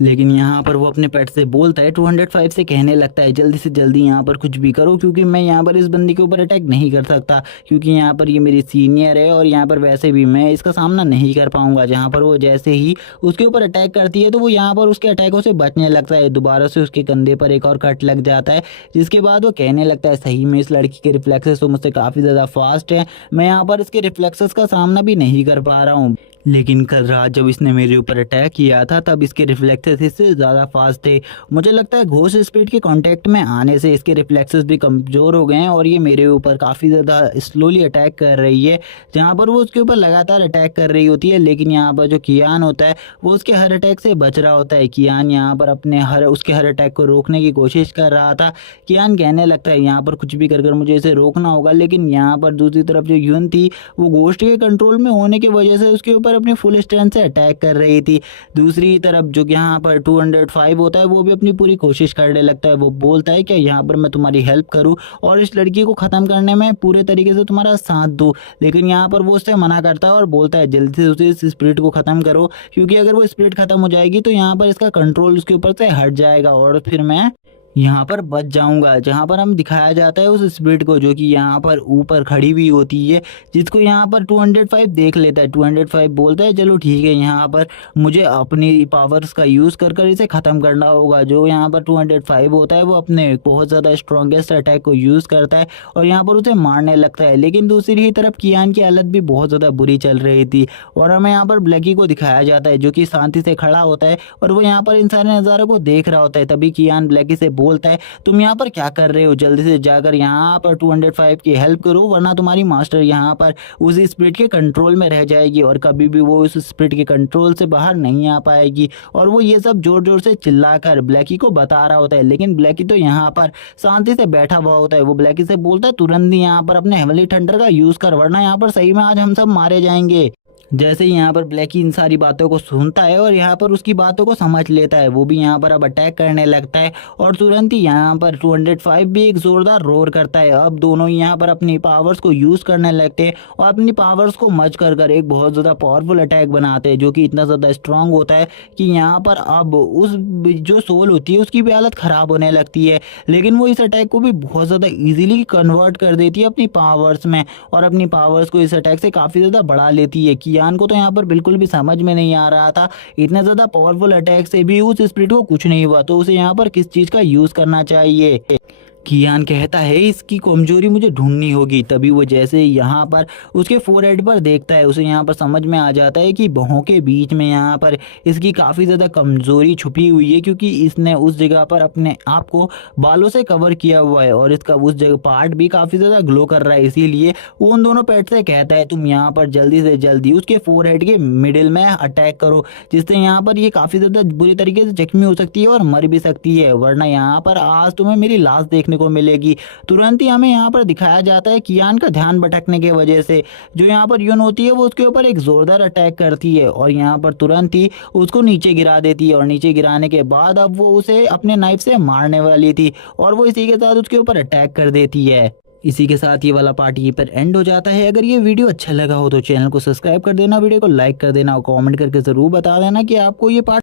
लेकिन यहाँ पर वो अपने पेट से बोलता है 205 से कहने लगता है जल्दी से जल्दी यहाँ पर कुछ भी करो क्योंकि मैं यहाँ पर इस बंदी के ऊपर अटैक नहीं कर सकता क्योंकि यहाँ पर ये मेरी सीनियर है और यहाँ पर वैसे भी मैं इसका सामना नहीं कर पाऊंगा। जहाँ पर वो जैसे ही उसके ऊपर अटैक करती है तो वो यहाँ पर उसके अटैकों से बचने लगता है। दोबारा से उसके कंधे पर एक और कट लग जाता है जिसके बाद वो कहने लगता है सही में इस लड़की के रिफ्लेक्सेस तो मुझसे काफ़ी ज़्यादा फास्ट है, मैं यहाँ पर इसके रिफ्लेक्सेस का सामना भी नहीं कर पा रहा हूँ। लेकिन कल रात जब इसने मेरे ऊपर अटैक किया था तब इसके रिफ्लेक्सेस इससे ज़्यादा फास्ट थे। मुझे लगता है घोस्ट स्पिरिट के कांटेक्ट में आने से इसके रिफ्लेक्सेस भी कमज़ोर हो गए हैं और ये मेरे ऊपर काफ़ी ज़्यादा स्लोली अटैक कर रही है। जहाँ पर वो उसके ऊपर लगातार अटैक कर रही होती है, लेकिन यहाँ पर जो कियान होता है वो उसके हर अटैक से बच रहा होता है। कियान यहाँ पर अपने उसके हर अटैक को रोकने की कोशिश कर रहा था। कियान कहने लगता है यहाँ पर कुछ भी कर मुझे इसे रोकना होगा, लेकिन यहाँ पर दूसरी तरफ जो यून थी वो घोस्ट के कंट्रोल में होने की वजह से उसके ऊपर अपनी फुल स्ट्रेंथ से अटैक कर रही थी। दूसरी तरफ जो यहाँ पर 205 होता है वो भी अपनी पूरी कोशिश करने लगता है। वो बोलता है कि यहाँ पर मैं तुम्हारी हेल्प करूँ और इस लड़की को ख़त्म करने में पूरे तरीके से तुम्हारा साथ दूँ, लेकिन यहाँ पर वो उससे मना करता है और बोलता है जल्दी से उसे इस स्पिरिट को ख़त्म करो क्योंकि अगर वो स्पिरिट ख़त्म हो जाएगी तो यहाँ पर इसका कंट्रोल उसके ऊपर से हट जाएगा और फिर मैं यहाँ पर बच जाऊंगा। जहाँ पर हम दिखाया जाता है उस स्पिरिट को जो कि यहाँ पर ऊपर खड़ी हुई होती है, जिसको यहाँ पर 205 देख लेता है। 205 बोलता है चलो ठीक है, यहाँ पर मुझे अपनी पावर्स का यूज़ कर कर इसे ख़त्म करना होगा। जो यहाँ पर 205 होता है वो अपने बहुत ज़्यादा स्ट्रॉन्गेस्ट अटैक को यूज़ करता है और यहाँ पर उसे मारने लगता है। लेकिन दूसरी ही तरफ कियान की हालत भी बहुत ज़्यादा बुरी चल रही थी और हमें यहाँ पर ब्लैकी को दिखाया जाता है जो कि शांति से खड़ा होता है और वो यहाँ पर इन सारे नज़ारों को देख रहा होता है। तभी कियान ब्लैकी से बोलता है तुम यहाँ पर क्या कर रहे हो, जल्दी से जाकर यहाँ पर 205 की हेल्प करो वरना तुम्हारी मास्टर यहाँ पर उस स्पिरिट के कंट्रोल में रह जाएगी और कभी भी वो उस स्पिरिट के कंट्रोल से बाहर नहीं आ पाएगी। और वो ये सब जोर जोर से चिल्लाकर ब्लैकी को बता रहा होता है, लेकिन ब्लैकी तो यहाँ पर शांति से बैठा हुआ होता है। वो ब्लैकी से बोलता है तुरंत ही यहाँ पर अपने हेवनली थंडर का यूज़ कर वरना यहाँ पर सही में आज हम सब मारे जाएंगे। जैसे ही यहाँ पर ब्लैकी इन सारी बातों को सुनता है और यहाँ पर उसकी बातों को समझ लेता है, वो भी यहाँ पर अब अटैक करने लगता है और तुरंत ही यहाँ पर 205 भी एक ज़ोरदार रोर करता है। अब दोनों ही यहाँ पर अपनी पावर्स को यूज़ करने लगते हैं और अपनी पावर्स को मर्ज कर कर एक बहुत ज़्यादा पावरफुल अटैक बनाते हैं जो कि इतना ज़्यादा स्ट्रांग होता है कि यहाँ पर अब उस जो सोल होती है उसकी भी हालत ख़राब होने लगती है। लेकिन वो इस अटैक को भी बहुत ज़्यादा ईजिली कन्वर्ट कर देती है अपनी पावर्स में और अपनी पावर्स को इस अटैक से काफ़ी ज़्यादा बढ़ा लेती है कि कियान को तो यहाँ पर बिल्कुल भी समझ में नहीं आ रहा था, इतना ज़्यादा पावरफुल अटैक से भी उस स्प्रिट को कुछ नहीं हुआ, तो उसे यहाँ पर किस चीज़ का यूज़ करना चाहिए। कियान कहता है इसकी कमजोरी मुझे ढूंढनी होगी। तभी वो जैसे यहाँ पर उसके फोरहेड पर देखता है, उसे यहाँ पर समझ में आ जाता है कि बाहों के बीच में यहाँ पर इसकी काफ़ी ज़्यादा कमजोरी छुपी हुई है, क्योंकि इसने उस जगह पर अपने आप को बालों से कवर किया हुआ है और इसका उस जगह पार्ट भी काफ़ी ज़्यादा ग्लो कर रहा है। इसीलिए वो उन दोनों पेट से कहता है तुम यहाँ पर जल्दी से जल्दी उसके फोरहेड के मिडिल में अटैक करो, जिससे यहाँ पर ये काफ़ी ज़्यादा बुरी तरीके से जख्मी हो सकती है और मर भी सकती है, वरना यहाँ पर आज तुम्हें मेरी लाश देखने को मिलेगी। तुरंत ही हमें यहाँ पर दिखाया जाता है कियान का ध्यान भटकने की वजह से जो यहाँ पर यून होती है वो उसके ऊपर एक जोरदार अटैक करती है और यहाँ पर तुरंत ही उसको नीचे गिरा देती है, और नीचे गिराने के बाद अब वो उसे अपने नाइफ से मारने वाली थी और वो इसी के साथ उसके ऊपर अटैक कर देती है। इसी के साथ ये वाला पार्ट यहीं पर एंड हो जाता है। अगर ये वीडियो अच्छा लगा हो तो चैनल को सब्सक्राइब कर देना, वीडियो को लाइक कर देना और कमेंट करके ज़रूर बता देना कि आपको ये पार्ट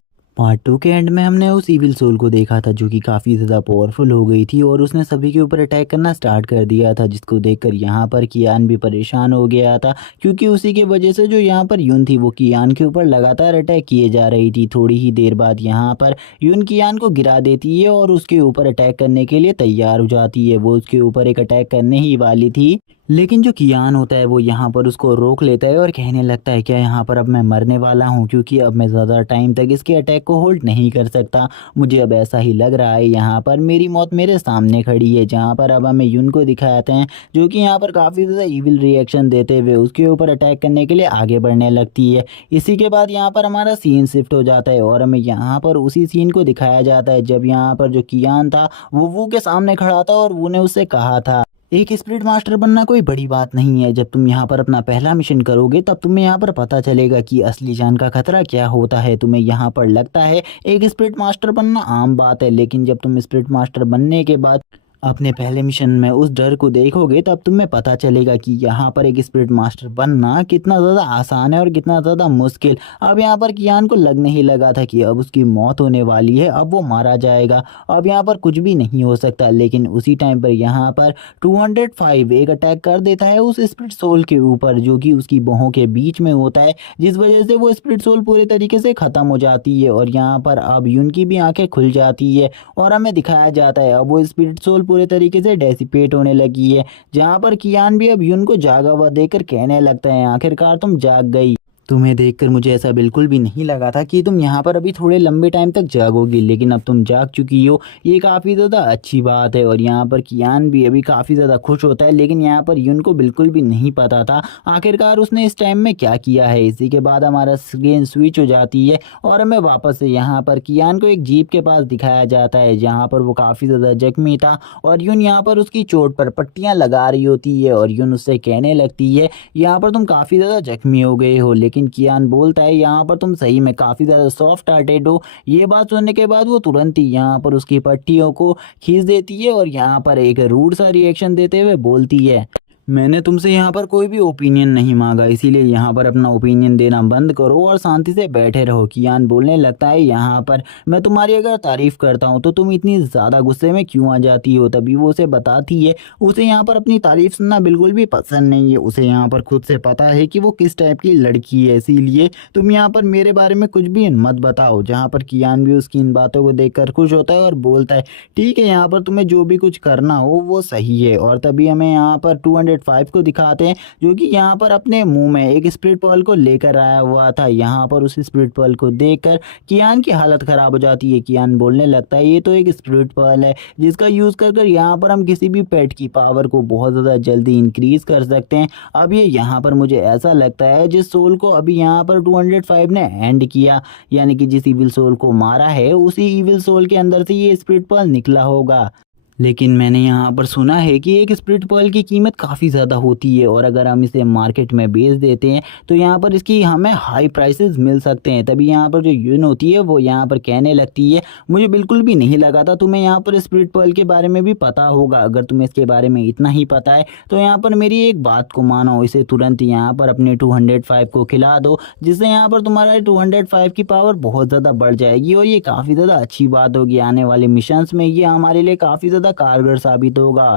2 के एंड में हमने उस इविल सोल को देखा था जो कि काफ़ी ज़्यादा पावरफुल हो गई थी और उसने सभी के ऊपर अटैक करना स्टार्ट कर दिया था, जिसको देखकर यहाँ पर कियान भी परेशान हो गया था, क्योंकि उसी के वजह से जो यहाँ पर यून थी वो कियान के ऊपर लगातार अटैक किए जा रही थी। थोड़ी ही देर बाद यहाँ पर यून कियान को गिरा देती है और उसके ऊपर अटैक करने के लिए तैयार हो जाती है। वो उसके ऊपर एक अटैक करने ही वाली थी, लेकिन जो कियान होता है वो यहाँ पर उसको रोक लेता है और कहने लगता है क्या यहाँ पर अब मैं मरने वाला हूँ, क्योंकि अब मैं ज़्यादा टाइम तक इसके अटैक को होल्ड नहीं कर सकता। मुझे अब ऐसा ही लग रहा है यहाँ पर मेरी मौत मेरे सामने खड़ी है। जहाँ पर अब हमें यून को दिखाते हैं जो कि यहाँ पर काफ़ी ज़्यादा इविल रिएक्शन देते हुए उसके ऊपर अटैक करने के लिए आगे बढ़ने लगती है। इसी के बाद यहाँ पर हमारा सीन शिफ्ट हो जाता है और हमें यहाँ पर उसी सीन को दिखाया जाता है जब यहाँ पर जो कियान था वो वू के सामने खड़ा था और वू ने उससे कहा था एक स्पिरिट मास्टर बनना कोई बड़ी बात नहीं है। जब तुम यहाँ पर अपना पहला मिशन करोगे तब तुम्हें यहाँ पर पता चलेगा कि असली जान का खतरा क्या होता है। तुम्हें यहाँ पर लगता है एक स्पिरिट मास्टर बनना आम बात है, लेकिन जब तुम स्पिरिट मास्टर बनने के बाद अपने पहले मिशन में उस डर को देखोगे तब तुम्हें पता चलेगा कि यहाँ पर एक स्पिरिट मास्टर बनना कितना ज़्यादा आसान है और कितना ज़्यादा मुश्किल। अब यहाँ पर कियान को लगने ही लगा था कि अब उसकी मौत होने वाली है, अब वो मारा जाएगा, अब यहाँ पर कुछ भी नहीं हो सकता। लेकिन उसी टाइम पर यहाँ पर 205 एक अटैक कर देता है उस स्पिरिट सोल के ऊपर जो कि उसकी बाहों के बीच में होता है, जिस वजह से वो स्पिरिट सोल पूरे तरीके से ख़त्म हो जाती है। और यहाँ पर अब यून की भी आंखें खुल जाती है और हमें दिखाया जाता है अब वो स्पिरिट सोल पूरे तरीके से डेसिपेट होने लगी है। जहाँ पर कियान भी अब यून को जागा हुआ देखकर कहने लगता है आखिरकार तुम जाग गई। तुम्हें देखकर मुझे ऐसा बिल्कुल भी नहीं लगा था कि तुम यहाँ पर अभी थोड़े लंबे टाइम तक जागोगी, लेकिन अब तुम जाग चुकी हो, ये काफ़ी ज़्यादा अच्छी बात है। और यहाँ पर कियान भी अभी काफ़ी ज़्यादा खुश होता है, लेकिन यहाँ पर यून को बिल्कुल भी नहीं पता था आखिरकार उसने इस टाइम में क्या किया है। इसी के बाद हमारा स्क्रीन स्विच हो जाती है और हमें वापस से यहाँ पर कियान को एक जीप के पास दिखाया जाता है जहाँ पर वो काफ़ी ज़्यादा जख्मी था और यून यहाँ पर उसकी चोट पर पट्टियाँ लगा रही होती है और यून उससे कहने लगती है यहाँ पर तुम काफ़ी ज़्यादा जख्मी हो गए हो, लेकिन कियान बोलता है यहाँ पर तुम सही में काफ़ी ज़्यादा सॉफ्ट हार्टेड हो। ये बात सुनने के बाद वो तुरंत ही यहाँ पर उसकी पट्टियों को खींच देती है और यहाँ पर एक रूड सा रिएक्शन देते हुए बोलती है मैंने तुमसे यहाँ पर कोई भी ओपिनियन नहीं मांगा, इसीलिए यहाँ पर अपना ओपिनियन देना बंद करो और शांति से बैठे रहो। कियान बोलने लगता है यहाँ पर मैं तुम्हारी अगर तारीफ करता हूँ तो तुम इतनी ज़्यादा गुस्से में क्यों आ जाती हो। तभी वो उसे बताती है उसे यहाँ पर अपनी तारीफ सुनना बिल्कुल भी पसंद नहीं है, उसे यहाँ पर खुद से पता है कि वो किस टाइप की लड़की है, इसीलिए तुम यहाँ पर मेरे बारे में कुछ भी मत बताओ। जहाँ पर कियान भी उसकी इन बातों को देख खुश होता है और बोलता है ठीक है यहाँ पर तुम्हें जो भी कुछ करना हो वो सही है। और तभी हमें यहाँ पर 205 को दिखाते हैं जो कि यहाँ पर अपने मुंह में एक स्पिरिट पर्ल को लेकर आया हुआ था। यहाँ पर उस स्पिरिट पर्ल को देखकर कियान की हालत खराब हो जाती है। कियान बोलने लगता है ये तो एक स्पिरिट पर्ल है जिसका यूज कर यहाँ पर हम किसी भी पेट की पावर को बहुत ज्यादा जल्दी इंक्रीज कर सकते हैं। अब ये यहाँ पर मुझे ऐसा लगता है जिस सोल को अभी यहाँ पर 205 ने एंड किया, यानी कि जिस इविल सोल को मारा है उसी इविल सोल के अंदर से ये स्पिरिट पर्ल निकला होगा। लेकिन मैंने यहाँ पर सुना है कि एक स्पिरिट पर्ल की कीमत काफ़ी ज़्यादा होती है और अगर हम इसे मार्केट में बेच देते हैं तो यहाँ पर इसकी हमें हाई प्राइसेस मिल सकते हैं। तभी यहाँ पर जो यून होती है वो यहाँ पर कहने लगती है मुझे बिल्कुल भी नहीं लगा था तुम्हें यहाँ पर स्पिरिट पर्ल के बारे में भी पता होगा। अगर तुम्हें इसके बारे में इतना ही पता है तो यहाँ पर मेरी एक बात को मानो, इसे तुरंत यहाँ पर अपने 205 को खिला दो, जिससे यहाँ पर तुम्हारा 205 की पावर बहुत ज़्यादा बढ़ जाएगी और ये काफ़ी ज़्यादा अच्छी बात होगी। आने वाले मिशंस में ये हमारे लिए काफ़ी कारगर साबित होगा।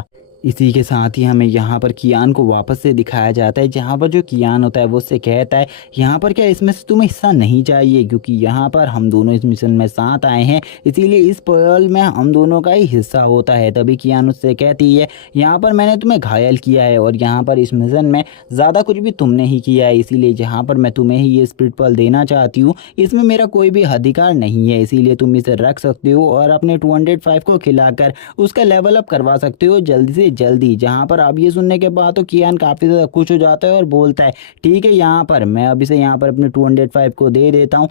इसी के साथ ही हमें यहाँ पर कियान को वापस से दिखाया जाता है, जहाँ पर जो कियान होता है वो उससे कहता है यहाँ पर क्या इसमें से तुम्हें हिस्सा नहीं चाहिए, क्योंकि यहाँ पर हम दोनों इस मिशन में साथ आए हैं, इसीलिए इस पर्ल में हम दोनों का ही हिस्सा होता है। तभी कियान उससे कहती है यहाँ पर मैंने तुम्हें घायल किया है और यहाँ पर इस मिशन में ज़्यादा कुछ भी तुमने ही किया है, इसीलिए यहाँ पर मैं तुम्हें ही ये स्पिरिट पर्ल देना चाहती हूँ। इसमें मेरा कोई भी अधिकार नहीं है, इसीलिए तुम इसे रख सकते हो और अपने 205 को खिलाकर उसका लेवल अप करवा सकते हो जल्दी से जल्दी। जहाँ पर अब ये सुनने के बाद तो कियान काफ़ी ज़्यादा खुश हो जाता है और बोलता है ठीक है, यहाँ पर मैं अभी से यहाँ पर अपने 205 को दे देता हूँ।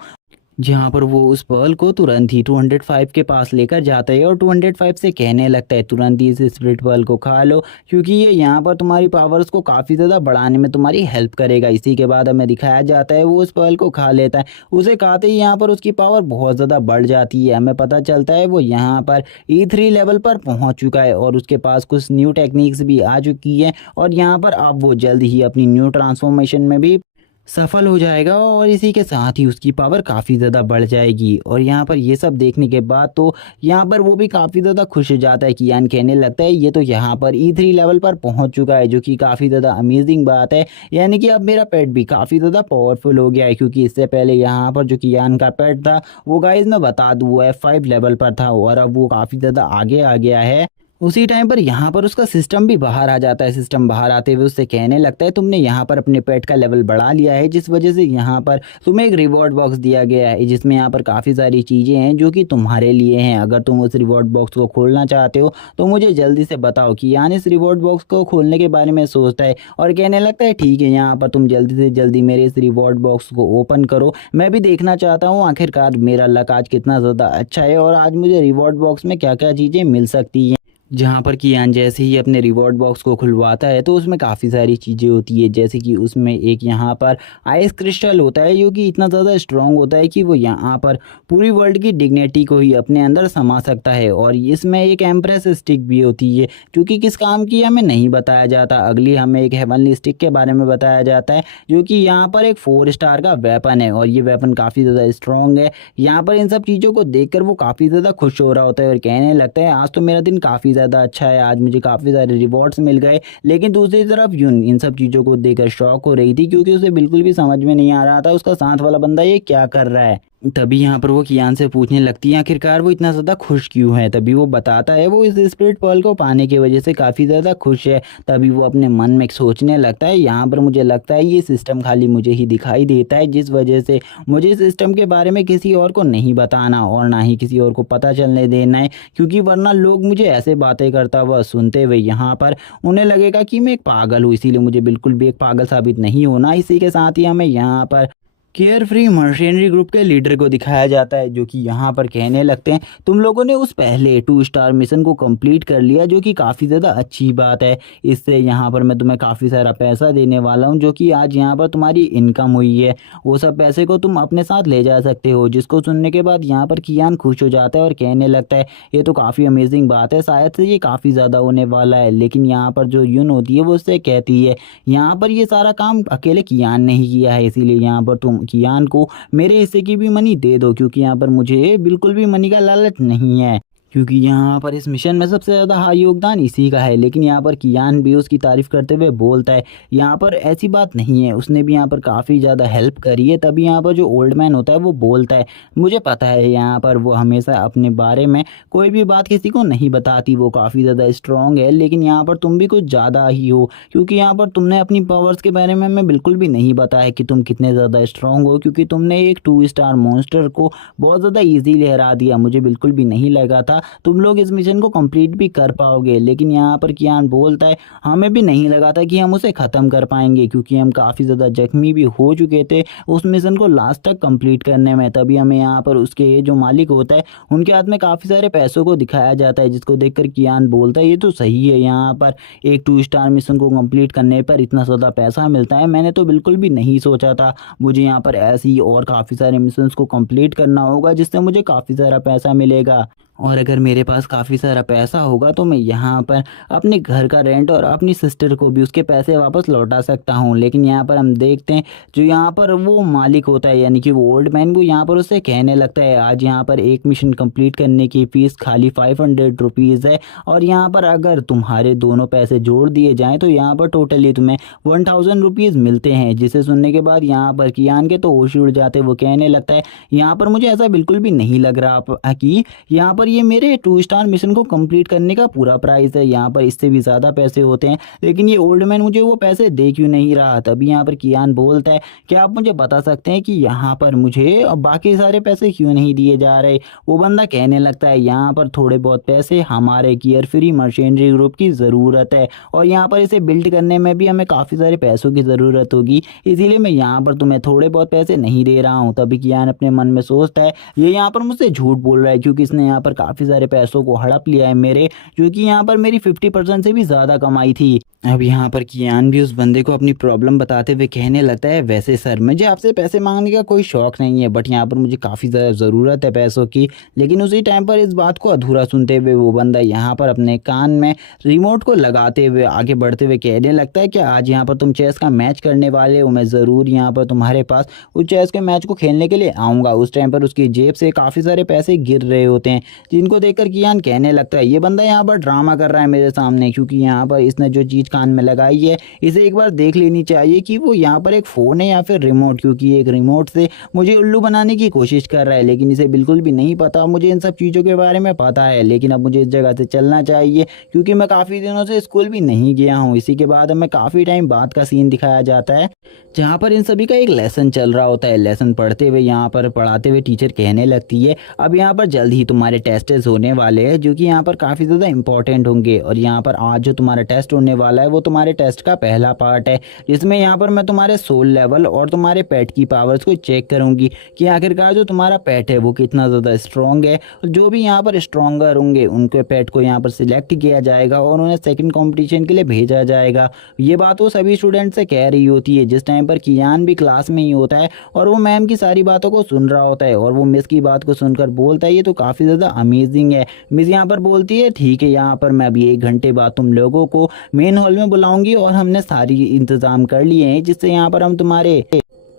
जहाँ पर वो उस पर्ल को तुरंत ही 205 के पास लेकर जाता है और 205 से कहने लगता है तुरंत ही इस स्पिरिट पर्ल को खा लो, क्योंकि ये यहाँ पर तुम्हारी पावर्स को काफ़ी ज़्यादा बढ़ाने में तुम्हारी हेल्प करेगा। इसी के बाद हमें दिखाया जाता है वो उस पर्ल को खा लेता है। उसे खाते ही यहाँ पर उसकी पावर बहुत ज़्यादा बढ़ जाती है। हमें पता चलता है वो यहाँ पर E3 लेवल पर पहुँच चुका है और उसके पास कुछ न्यू टेक्निक्स भी आ चुकी हैं और यहाँ पर अब वो जल्द ही अपनी न्यू ट्रांसफॉर्मेशन में भी सफल हो जाएगा और इसी के साथ ही उसकी पावर काफ़ी ज़्यादा बढ़ जाएगी। और यहाँ पर ये सब देखने के बाद तो यहाँ पर वो भी काफ़ी ज़्यादा खुश हो जाता है। कियान कहने लगता है ये तो यहाँ पर E3 लेवल पर पहुँच चुका है, जो कि काफ़ी ज़्यादा अमेजिंग बात है। यानी कि अब मेरा पेट भी काफ़ी ज़्यादा पावरफुल हो गया है, क्योंकि इससे पहले यहाँ पर जो कियान का पेट था वो गाइस मैं बता दूँ वो F5 लेवल पर था और अब वो काफ़ी ज़्यादा आगे आ गया है। उसी टाइम पर यहाँ पर उसका सिस्टम भी बाहर आ जाता है। सिस्टम बाहर आते हुए उससे कहने लगता है तुमने यहाँ पर अपने पेट का लेवल बढ़ा लिया है, जिस वजह से यहाँ पर तुम्हें एक रिवॉर्ड बॉक्स दिया गया है, जिसमें यहाँ पर काफ़ी सारी चीज़ें हैं जो कि तुम्हारे लिए हैं। अगर तुम उस रिवॉर्ड बॉक्स को खोलना चाहते हो तो मुझे जल्दी से बताओ। कि यानी इस रिवॉर्ड बॉक्स को खोलने के बारे में सोचता है और कहने लगता है ठीक है, यहाँ पर तुम जल्दी से जल्दी मेरे इस रिवॉर्ड बॉक्स को ओपन करो। मैं भी देखना चाहता हूँ आखिरकार मेरा लक आज कितना ज़्यादा अच्छा है और आज मुझे रिवॉर्ड बॉक्स में क्या क्या चीज़ें मिल सकती हैं। जहाँ पर कियान जैसे ही अपने रिवॉर्ड बॉक्स को खुलवाता है तो उसमें काफ़ी सारी चीज़ें होती है, जैसे कि उसमें एक यहाँ पर आइस क्रिस्टल होता है जो कि इतना ज़्यादा स्ट्रॉन्ग होता है कि वो यहाँ पर पूरी वर्ल्ड की डिग्निटी को ही अपने अंदर समा सकता है। और इसमें एक एम्प्रेस स्टिक भी होती है जो कि किस काम की हमें नहीं बताया जाता। अगली हमें एक हेवनली स्टिक के बारे में बताया जाता है जो कि यहाँ पर एक 4 स्टार का वेपन है और ये वेपन काफ़ी ज़्यादा स्ट्रॉन्ग है। यहाँ पर इन सब चीज़ों को देखकर वो काफ़ी ज़्यादा खुश हो रहा होता है और कहने लगता है आज तो मेरा दिन काफ़ी ज़्यादा अच्छा है, आज मुझे काफ़ी सारे रिवॉर्ड्स मिल गए। लेकिन दूसरी तरफ यून इन सब चीज़ों को देखकर शॉक हो रही थी, क्योंकि उसे बिल्कुल भी समझ में नहीं आ रहा था उसका साथ वाला बंदा ये क्या कर रहा है। तभी यहाँ पर वो कियान से पूछने लगती है आखिरकार वो इतना ज़्यादा खुश क्यों है। तभी वो बताता है वो इस स्पिरिट पर्ल को पाने की वजह से काफ़ी ज़्यादा खुश है। तभी वो अपने मन में सोचने लगता है यहाँ पर मुझे लगता है ये सिस्टम खाली मुझे ही दिखाई देता है, जिस वजह से मुझे इस सिस्टम के बारे में किसी और को नहीं बताना और ना ही किसी और को पता चलने देना है, क्योंकि वरना लोग मुझे ऐसे बातें करता हुआ सुनते हुए यहाँ पर उन्हें लगेगा कि मैं एक पागल हूँ। इसीलिए मुझे बिल्कुल भी एक पागल साबित नहीं होना। इसी के साथ ही हमें यहाँ पर केयर फ्री मर्शेनरी ग्रुप के लीडर को दिखाया जाता है, जो कि यहाँ पर कहने लगते हैं तुम लोगों ने उस पहले 2 स्टार मिशन को कंप्लीट कर लिया, जो कि काफ़ी ज़्यादा अच्छी बात है। इससे यहाँ पर मैं तुम्हें काफ़ी सारा पैसा देने वाला हूँ, जो कि आज यहाँ पर तुम्हारी इनकम हुई है। वो सब पैसे को तुम अपने साथ ले जा सकते हो। जिसको सुनने के बाद यहाँ पर कियान खुश हो जाता है और कहने लगता है ये तो काफ़ी अमेजिंग बात है, शायद से ये काफ़ी ज़्यादा होने वाला है। लेकिन यहाँ पर जो यून होती है वो उससे कहती है यहाँ पर ये सारा काम अकेले कियान ने ही किया है, इसीलिए यहाँ पर तुम कियान को मेरे हिस्से की भी मनी दे दो, क्योंकि यहाँ पर मुझे बिल्कुल भी मनी का लालच नहीं है, क्योंकि यहाँ पर इस मिशन में सबसे ज़्यादा हाई योगदान इसी का है। लेकिन यहाँ पर कियान भी उसकी तारीफ़ करते हुए बोलता है यहाँ पर ऐसी बात नहीं है, उसने भी यहाँ पर काफ़ी ज़्यादा हेल्प करी है। तभी यहाँ पर जो ओल्ड मैन होता है वो बोलता है मुझे पता है यहाँ पर वो हमेशा अपने बारे में कोई भी बात किसी को नहीं बताती, वो काफ़ी ज़्यादा स्ट्रॉन्ग है। लेकिन यहाँ पर तुम भी कुछ ज़्यादा ही हो, क्योंकि यहाँ पर तुमने अपनी पावर्स के बारे में बिल्कुल भी नहीं बताया कि तुम कितने ज़्यादा स्ट्रॉन्ग हो, क्योंकि तुमने एक 2 स्टार मॉन्स्टर को बहुत ज़्यादा ईजीली हरा दिया। मुझे बिल्कुल भी नहीं लगा था तुम लोग इस मिशन को कंप्लीट भी कर पाओगे। लेकिन यहाँ पर कियान बोलता है हमें भी नहीं लगा था कि हम उसे ख़त्म कर पाएंगे, क्योंकि हम काफ़ी ज़्यादा जख्मी भी हो चुके थे उस मिशन को लास्ट तक कंप्लीट करने में। तभी हमें यहाँ पर उसके जो मालिक होता है उनके हाथ में काफ़ी सारे पैसों को दिखाया जाता है, जिसको देखकर कियान बोलता है ये तो सही है, यहाँ पर एक 2 स्टार मिशन को कंप्लीट करने पर इतना ज़्यादा पैसा मिलता है, मैंने तो बिल्कुल भी नहीं सोचा था। मुझे यहाँ पर ऐसी और काफ़ी सारे मिशंस को कंप्लीट करना होगा जिससे मुझे काफ़ी सारा पैसा मिलेगा। और अगर मेरे पास काफ़ी सारा पैसा होगा तो मैं यहाँ पर अपने घर का रेंट और अपनी सिस्टर को भी उसके पैसे वापस लौटा सकता हूँ। लेकिन यहाँ पर हम देखते हैं जो यहाँ पर वो मालिक होता है यानी कि वो ओल्ड मैन, वो यहाँ पर उससे कहने लगता है आज यहाँ पर एक मिशन कंप्लीट करने की फ़ीस खाली 500 रुपीज़ है, और यहाँ पर अगर तुम्हारे दोनों पैसे जोड़ दिए जाएँ तो यहाँ पर टोटली तुम्हें 1000 रुपीज़ मिलते हैं। जिसे सुनने के बाद यहाँ पर कियान के तो होश ही उड़ जाते, वो कहने लगता है यहाँ पर मुझे ऐसा बिल्कुल भी नहीं लग रहा कि यहाँ पर ये मेरे 2 स्टार मिशन को कंप्लीट करने का पूरा प्राइस है, यहाँ पर इससे भी ज़्यादा पैसे होते हैं, लेकिन ये ओल्ड मैन मुझे वो पैसे दे क्यों नहीं रहा। तभी यहाँ पर कियान बोलता है कि आप मुझे बता सकते हैं कि यहाँ पर मुझे बाकी सारे पैसे क्यों नहीं दिए जा रहे। वो बंदा कहने लगता है यहाँ पर थोड़े बहुत पैसे हमारे गियर फ्री मशीनरी ग्रुप की ज़रूरत है, और यहाँ पर इसे बिल्ड करने में भी हमें काफ़ी सारे पैसों की ज़रूरत होगी, इसीलिए मैं यहाँ पर तुम्हें थोड़े बहुत पैसे नहीं दे रहा हूँ। तभी कियान अपने मन में सोचता है ये यहाँ पर मुझसे झूठ बोल रहा है, क्योंकि इसने यहाँ पर काफ़ी सारे पैसों को हड़प लिया है मेरे, क्योंकि यहाँ पर मेरी 50% से भी ज़्यादा कमाई थी। अब यहाँ पर कियान भी उस बंदे को अपनी प्रॉब्लम बताते हुए कहने लगता है वैसे सर मुझे आपसे पैसे मांगने का कोई शौक नहीं है, बट यहाँ पर मुझे काफ़ी ज़्यादा ज़रूरत है पैसों की। लेकिन उसी टाइम पर इस बात को अधूरा सुनते हुए वो बंदा यहाँ पर अपने कान में रिमोट को लगाते हुए आगे बढ़ते हुए कहने लगता है कि आज यहाँ पर तुम चेस का मैच करने वाले हो, मैं ज़रूर यहाँ पर तुम्हारे पास उस चेस के मैच को खेलने के लिए आऊँगा। उस टाइम पर उसकी जेब से काफ़ी सारे पैसे गिर रहे होते हैं, जिनको देखकर कियान कहने लगता है ये बंदा यहाँ पर ड्रामा कर रहा है मेरे सामने, क्योंकि यहाँ पर इसने जो चीज़ कान में लगाई है इसे एक बार देख लेनी चाहिए कि वो यहाँ पर एक फ़ोन है या फिर रिमोट, क्योंकि एक रिमोट से मुझे उल्लू बनाने की कोशिश कर रहा है। लेकिन इसे बिल्कुल भी नहीं पता, मुझे इन सब चीज़ों के बारे में पता है, लेकिन अब मुझे इस जगह से चलना चाहिए क्योंकि मैं काफ़ी दिनों से स्कूल भी नहीं गया हूँ। इसी के बाद हमें काफ़ी टाइम बाद का सीन दिखाया जाता है जहाँ पर इन सभी का एक लेसन चल रहा होता है। लेसन पढ़ते हुए यहाँ पर पढ़ाते हुए टीचर कहने लगती है अब यहाँ पर जल्द ही तुम्हारे टेस्ट होने वाले हैं जो कि यहाँ पर काफ़ी ज़्यादा इंपॉर्टेंट होंगे, और यहाँ पर आज जो तुम्हारा टेस्ट होने वाला है वो तुम्हारे टेस्ट का पहला पार्ट है, जिसमें यहाँ पर मैं तुम्हारे सोल लेवल और तुम्हारे पेट की पावर्स को चेक करूँगी कि आखिरकार जो तुम्हारा पेट है वो कितना ज़्यादा स्ट्रॉन्ग है। जो भी यहाँ पर स्ट्रॉन्गर होंगे उनके पेट को यहाँ पर सिलेक्ट किया जाएगा और उन्हें सेकंड कंपटीशन के लिए भेजा जाएगा। ये बात वो सभी स्टूडेंट से कह रही होती है जिस टाइम पर कियान भी क्लास में ही होता है और वो मैम की सारी बातों को सुन रहा होता है, और वो मिस की बात को सुनकर बोलता है ये तो काफ़ी ज़्यादा अमेजिंग है। मिस यहाँ पर बोलती है ठीक है, यहाँ पर मैं अभी 1 घंटे बाद तुम लोगों को मेन हॉल में बुलाऊंगी और हमने सारी इंतज़ाम कर लिए हैं जिससे यहाँ पर हम तुम्हारे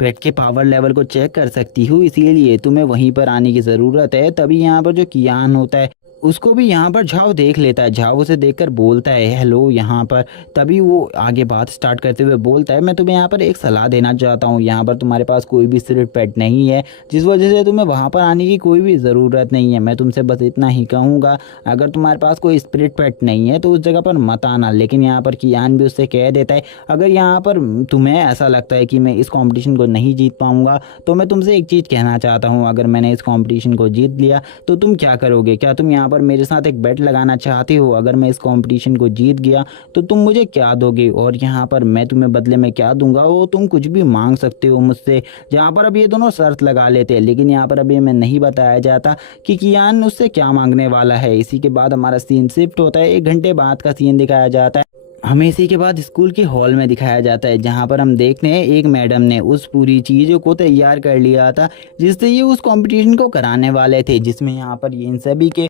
पेट के पावर लेवल को चेक कर सकती हूँ, इसीलिए तुम्हें वहीं पर आने की ज़रूरत है। तभी यहाँ पर जो कियान होता है उसको भी यहाँ पर झाओ देख लेता है, झाओ उसे देखकर बोलता है हेलो यहाँ पर। तभी वो आगे बात स्टार्ट करते हुए बोलता है मैं तुम्हें यहाँ पर एक सलाह देना चाहता हूँ, यहाँ पर तुम्हारे पास कोई भी स्पिरिट पेट नहीं है जिस वजह से तुम्हें वहाँ पर आने की कोई भी ज़रूरत नहीं है। मैं तुमसे बस इतना ही कहूँगा अगर तुम्हारे पास कोई स्पिरिट पेट नहीं है तो उस जगह पर मत आना। लेकिन यहाँ पर कियान भी उससे कह देता है अगर यहाँ पर तुम्हें ऐसा लगता है कि मैं इस कॉम्पिटिशन को नहीं जीत पाऊँगा तो मैं तुमसे एक चीज़ कहना चाहता हूँ, अगर मैंने इस कॉम्पिटिशन को जीत लिया तो तुम क्या करोगे? क्या तुम यहाँ पर मेरे साथ एक बेट लगाना चाहते हो? अगर मैं इस कंपटीशन को जीत गया तो तुम मुझे क्या दोगे और यहाँ पर मैं तुम्हें बदले में क्या दूंगा वो तुम कुछ भी मांग सकते हो मुझसे। जहाँ पर अब ये दोनों शर्त लगा लेते हैं, लेकिन यहाँ पर अभी हमें नहीं बताया जाता कि कियान उससे क्या मांगने वाला है। इसी के बाद हमारा सीन शिफ्ट होता है, 1 घंटे बाद का सीन दिखाया जाता है। हमें इसी के बाद स्कूल के हॉल में दिखाया जाता है जहाँ पर हम देखते हैं एक मैडम ने उस पूरी चीज़ों को तैयार कर लिया था जिससे ये उस कंपटीशन को कराने वाले थे, जिसमें यहाँ पर ये इन सभी के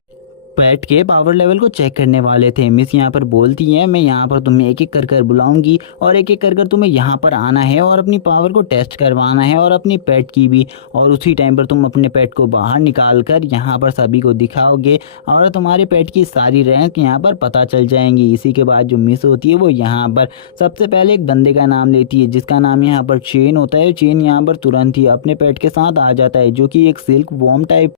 पेट के पावर लेवल को चेक करने वाले थे। मिस यहाँ पर बोलती हैं मैं यहाँ पर तुम्हें एक एक कर कर बुलाऊंगी और एक एक कर कर तुम्हें यहाँ पर आना है और अपनी पावर को टेस्ट करवाना है और अपनी पेट की भी, और उसी टाइम पर तुम अपने पेट को बाहर निकाल कर यहाँ पर सभी को दिखाओगे और तुम्हारे पेट की सारी रैंक यहाँ पर पता चल जाएंगी। इसी के बाद जो मिस होती है वो यहाँ पर सबसे पहले एक बंदे का नाम लेती है जिसका नाम यहाँ पर चेन होता है। चेन यहाँ पर तुरंत ही अपने पेट के साथ आ जाता है जो कि एक सिल्क वॉर्म टाइप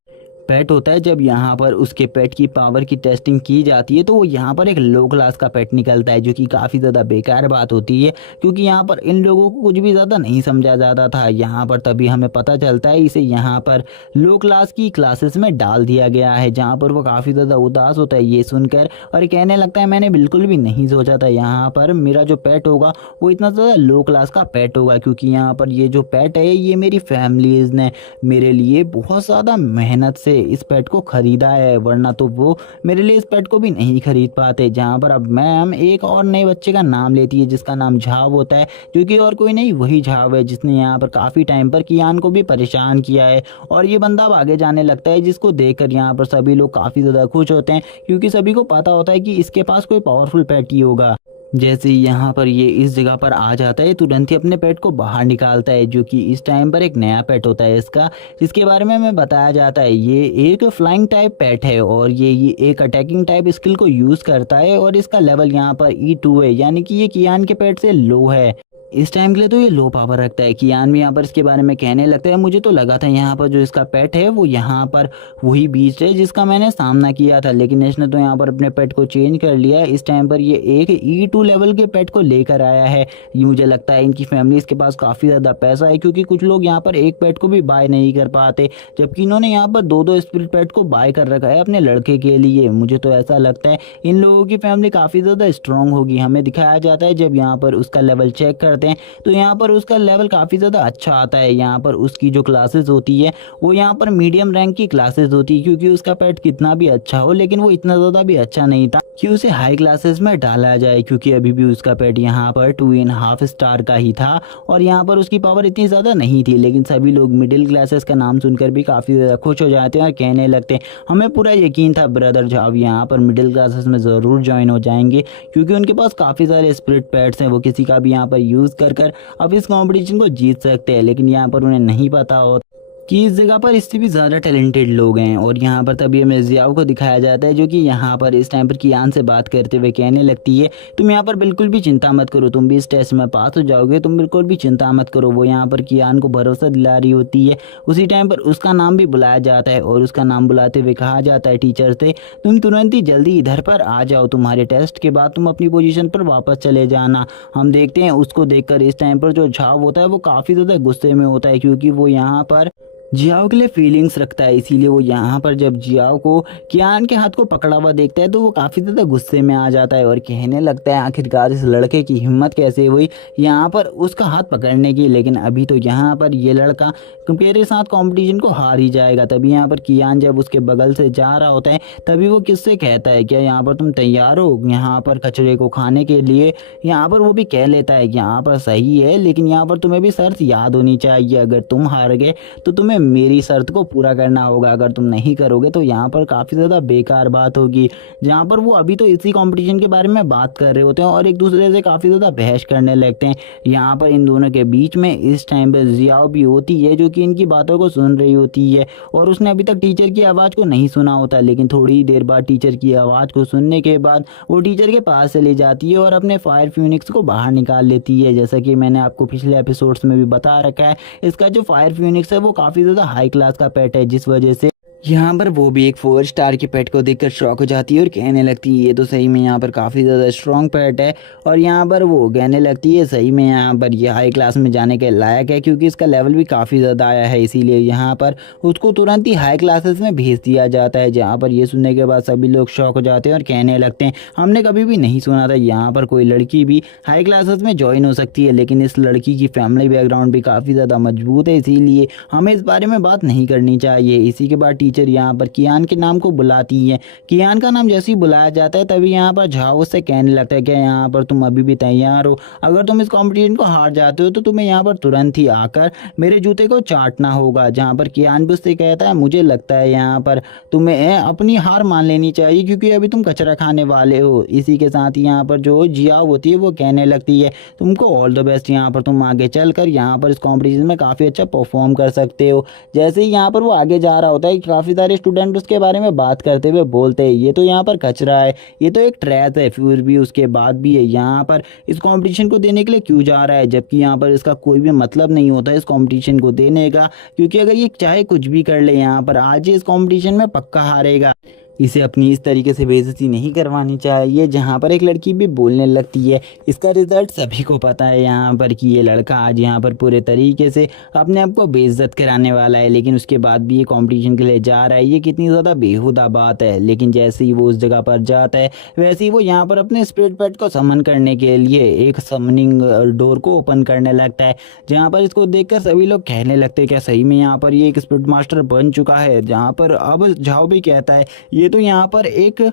पेट होता है। जब यहाँ पर उसके पेट की पावर की टेस्टिंग की जाती है तो वो यहाँ पर एक लो क्लास का पेट निकलता है जो कि काफ़ी ज़्यादा बेकार बात होती है क्योंकि यहाँ पर इन लोगों को कुछ भी ज़्यादा नहीं समझा जाता था। यहाँ पर तभी हमें पता चलता है इसे यहाँ पर लो क्लास की क्लासेस में डाल दिया गया है, जहाँ पर वो काफ़ी ज़्यादा उदास होता है ये सुनकर और कहने लगता है मैंने बिल्कुल भी नहीं सोचा था यहाँ पर मेरा जो पेट होगा वो इतना ज़्यादा लो क्लास का पेट होगा, क्योंकि यहाँ पर ये जो पेट है ये मेरी फैमिलीज़ ने मेरे लिए बहुत ज़्यादा मेहनत से से इस पेट को खरीदा है, वरना तो वो मेरे लिए इस पेट को भी नहीं खरीद पाते। जहाँ पर अब मैम एक और नए बच्चे का नाम लेती है जिसका नाम झाव होता है, जो कि और कोई नहीं वही झाव है जिसने यहाँ पर काफ़ी टाइम पर कियान को भी परेशान किया है। और ये बंदा अब आगे जाने लगता है, जिसको देखकर यहाँ पर सभी लोग काफ़ी ज़्यादा खुश होते हैं, क्योंकि सभी को पता होता है कि इसके पास कोई पावरफुल पेट ही होगा। जैसे ही यहाँ पर ये इस जगह पर आ जाता है, तुरंत ही अपने पेट को बाहर निकालता है, जो कि इस टाइम पर एक नया पेट होता है इसका, जिसके बारे में हमें बताया जाता है ये एक फ्लाइंग टाइप पेट है और ये एक अटैकिंग टाइप स्किल को यूज़ करता है और इसका लेवल यहाँ पर E2 है, यानी कि ये कियान के पेट से लो है। इस टाइम के लिए तो ये लो पावर रखता है। कियान भी यहाँ पर इसके बारे में कहने लगता है, मुझे तो लगा था यहाँ पर जो इसका पेट है वो यहाँ पर वही बीस्ट है जिसका मैंने सामना किया था, लेकिन इसने तो यहाँ पर अपने पेट को चेंज कर लिया। इस टाइम पर ये एक E2 लेवल के पेट को लेकर आया है। ये मुझे लगता है इनकी फैमिली के पास काफ़ी ज़्यादा पैसा है, क्योंकि कुछ लोग यहाँ पर एक पेट को भी बाय नहीं कर पाते, जबकि इन्होंने यहाँ पर दो स्पिरिट पेट को बाय कर रखा है अपने लड़के के लिए। मुझे तो ऐसा लगता है इन लोगों की फैमिली काफ़ी ज़्यादा स्ट्रांग होगी। हमें दिखाया जाता है जब यहाँ पर उसका लेवल चेक करते हैं तो यहाँ पर उसका लेवल काफ़ी ज़्यादा अच्छा आता है। यहाँ पर उसकी जो क्लासेस होती है वो यहाँ पर मीडियम रैंक की क्लासेस होती है, क्योंकि उसका पेट कितना भी अच्छा हो लेकिन वो इतना ज़्यादा भी अच्छा नहीं था कि उसे हाई क्लासेस में डाला जाए, क्योंकि अभी भी उसका पेट यहाँ पर 2.5 स्टार का ही था और यहाँ पर उसकी पावर इतनी ज़्यादा नहीं थी। लेकिन सभी लोग मिडिल क्लासेस का नाम सुनकर भी काफ़ी ज़्यादा खुश हो जाते हैं और कहने लगते हैं, हमें पूरा यकीन था ब्रदर झाव यहाँ पर मिडिल क्लासेस में ज़रूर ज्वाइन हो जाएंगे, क्योंकि उनके पास काफ़ी सारे स्पिरिट पेट्स हैं, वो किसी का भी यहाँ पर यूज़ कर अब इस कंपटीशन को जीत सकते हैं। लेकिन यहाँ पर उन्हें नहीं पता होता कि इस जगह पर इससे भी ज़्यादा टैलेंटेड लोग हैं। और यहाँ पर तभी हमें जियाओ को दिखाया जाता है, जो कि यहाँ पर इस टाइम पर कियान से बात करते हुए कहने लगती है, तुम यहाँ पर बिल्कुल भी चिंता मत करो, तुम भी इस टेस्ट में पास हो जाओगे, तुम बिल्कुल भी चिंता मत करो। वो यहाँ पर कियान को भरोसा दिला रही होती है। उसी टाइम पर उसका नाम भी बुलाया जाता है और उसका नाम बुलाते हुए कहा जाता है टीचर से, तुम तुरंत ही जल्दी इधर पर आ जाओ, तुम्हारे टेस्ट के बाद तुम अपनी पोजीशन पर वापस चले जाना। हम देखते हैं उसको देखकर इस टाइम पर जो झाव होता है वो काफ़ी ज़्यादा गुस्से में होता है, क्योंकि वो यहाँ पर जियाओ के लिए फीलिंग्स रखता है। इसीलिए वो यहाँ पर जब जियाओ को कियान के हाथ को पकड़ा हुआ देखता है तो वो काफ़ी ज़्यादा गुस्से में आ जाता है और कहने लगता है, आखिरकार इस लड़के की हिम्मत कैसे हुई यहाँ पर उसका हाथ पकड़ने की। लेकिन अभी तो यहाँ पर ये लड़का मेरे साथ कंपटीशन को हार ही जाएगा। तभी यहाँ पर कियान जब उसके बगल से जा रहा होता है तभी वो किससे कहता है, क्या यहाँ पर तुम तैयार हो यहाँ पर कचरे को खाने के लिए। यहाँ पर वो भी कह लेता है कि यहाँ पर सही है, लेकिन यहाँ पर तुम्हें भी शर्त याद होनी चाहिए, अगर तुम हार गए तो तुम्हें मेरी शर्त को पूरा करना होगा, अगर तुम नहीं करोगे तो यहाँ पर काफ़ी ज़्यादा बेकार बात होगी। जहाँ पर वो अभी तो इसी कंपटीशन के बारे में बात कर रहे होते हैं और एक दूसरे से काफ़ी ज़्यादा बहस करने लगते हैं। यहाँ पर इन दोनों के बीच में इस टाइम पर जियाओ भी होती है, जो कि इनकी बातों को सुन रही होती है और उसने अभी तक टीचर की आवाज़ को नहीं सुना होता। लेकिन थोड़ी ही देर बाद टीचर की आवाज़ को सुनने के बाद वो टीचर के पास चली जाती है और अपने फायर फ्यूनिक्स को बाहर निकाल लेती है। जैसा कि मैंने आपको पिछले एपिसोड्स में भी बता रखा है, इसका जो फायर फ्यूनिक्स है वो काफ़ी ज़्यादा हाई क्लास का पेट है, जिस वजह से यहाँ पर वो भी एक 4 स्टार के पेट को देखकर शॉक हो जाती है और कहने लगती है, ये तो सही में यहाँ पर काफ़ी ज़्यादा स्ट्रॉन्ग पेट है। और यहाँ पर वो कहने लगती है, सही में यहाँ पर ये हाई क्लास में जाने के लायक है, क्योंकि इसका लेवल भी काफ़ी ज़्यादा आया है, इसीलिए यहाँ पर उसको तुरंत ही हाई क्लासेस में भेज दिया जाता है। जहाँ पर ये सुनने के बाद सभी लोग शॉक हो जाते हैं और कहने लगते हैं, हमने कभी भी नहीं सुना था यहाँ पर कोई लड़की भी हाई क्लासेस में ज्वाइन हो सकती है। लेकिन इस लड़की की फैमिली बैकग्राउंड भी काफ़ी ज़्यादा मजबूत है, इसीलिए हमें इस बारे में बात नहीं करनी चाहिए। इसी के बाद टीचर यहाँ पर कियान के नाम को बुलाती है। कियान का नाम जैसे ही बुलाया जाता है तभी यहाँ पर झाओ उससे कहने लगता है कि यहाँ पर तुम अभी भी तैयार हो, अगर तुम इस कंपटीशन को हार जाते हो तो तुम्हें यहाँ पर तुरंत ही आकर मेरे जूते को चाटना होगा। जहाँ पर कियान भी उससे कहता है, मुझे लगता है यहाँ पर तुम्हें अपनी हार मान लेनी चाहिए, क्योंकि अभी तुम कचरा खाने वाले हो। इसी के साथ ही यहाँ पर जो जियाओ होती है वो कहने लगती है, तुमको ऑल द बेस्ट, यहाँ पर तुम आगे चलकर यहाँ पर इस कॉम्पिटिशन में काफ़ी अच्छा परफॉर्म कर सकते हो। जैसे ही यहाँ पर वो आगे जा रहा होता है, काफ़ी सारे स्टूडेंट उसके बारे में बात करते हुए बोलते हैं, ये तो यहाँ पर कचरा है, ये तो एक ट्रैश है, फिर भी उसके बाद भी है यहाँ पर इस कंपटीशन को देने के लिए क्यों जा रहा है, जबकि यहाँ पर इसका कोई भी मतलब नहीं होता इस कंपटीशन को देने का, क्योंकि अगर ये चाहे कुछ भी कर ले यहाँ पर आज इस कंपटीशन में पक्का हारेगा। इसे अपनी इस तरीके से बेइज्जती नहीं करवानी चाहिए। जहाँ पर एक लड़की भी बोलने लगती है। इसका रिजल्ट सभी को पता है यहाँ पर कि ये लड़का आज यहाँ पर पूरे तरीके से अपने आप को बेइज्जत कराने वाला है, लेकिन उसके बाद भी ये कंपटीशन के लिए जा रहा है। ये कितनी ज़्यादा बेहुदा बात है। लेकिन जैसे ही वो उस जगह पर जाता है वैसे ही वो यहाँ पर अपने स्पिरिट पेट को समन करने के लिए एक समनिंग डोर को ओपन करने लगता है। जहाँ पर इसको देखकर सभी लोग कहने लगते हैं क्या सही में यहाँ पर ये एक स्पिरिट मास्टर बन चुका है। जहाँ पर अब झाओ भी कहता है ये तो यहाँ पर एक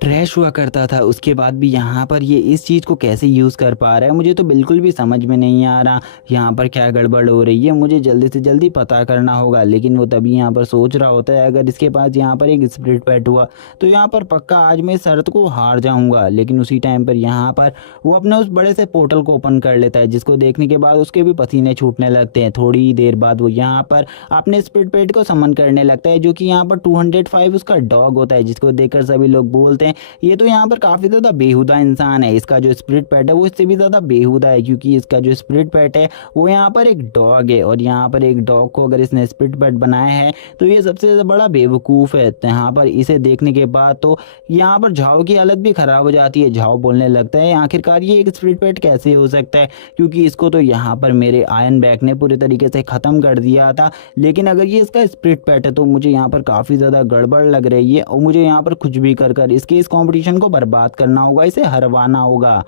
ट्रैश हुआ करता था, उसके बाद भी यहाँ पर ये इस चीज़ को कैसे यूज़ कर पा रहा है। मुझे तो बिल्कुल भी समझ में नहीं आ रहा यहाँ पर क्या गड़बड़ हो रही है। मुझे जल्दी से जल्दी पता करना होगा। लेकिन वो तभी यहाँ पर सोच रहा होता है अगर इसके पास यहाँ पर एक स्पिरिट पेट हुआ तो यहाँ पर पक्का आज मैं इस शर्त को हार जाऊँगा। लेकिन उसी टाइम पर यहाँ पर वो अपने उस बड़े से पोर्टल को ओपन कर लेता है, जिसको देखने के बाद उसके भी पसीने छूटने लगते हैं। थोड़ी ही देर बाद वो यहाँ पर अपने स्पिरिट पेट को समन करने लगता है, जो कि यहाँ पर 205 उसका डॉग होता है, जिसको देखकर सभी लोग बोलते हैं ये तो यहाँ पर काफ़ी ज़्यादा बेहुदा इंसान है। इसका जो स्पिरिट पेट है वो इससे भी ज़्यादा बेहुदा है, क्योंकि इसका जो स्पिरिट पेट है वो यहाँ पर एक डॉग है। और यहाँ पर एक डॉग को अगर इसने स्पिरिट पेट बनाया है तो ये सबसे ज़्यादा बड़ा बेवकूफ़ है। तो यहाँ पर इसे देखने के बाद तो यहाँ पर झाओ की हालत भी ख़राब हो जाती है। झाओ बोलने लगता है आखिरकार ये एक स्पिरिट पेट कैसे हो सकता है, क्योंकि इसको तो यहाँ पर मेरे आयन बैग ने पूरे तरीके से ख़त्म कर दिया था। लेकिन अगर ये इसका स्पिरिट पेट है तो मुझे यहाँ पर काफ़ी ज़्यादा गड़बड़ लग रही है और मुझे यहाँ पर कुछ भी कर इसके इस कंपटीशन को बर्बाद करना होगा, इसे हरवाना होगा।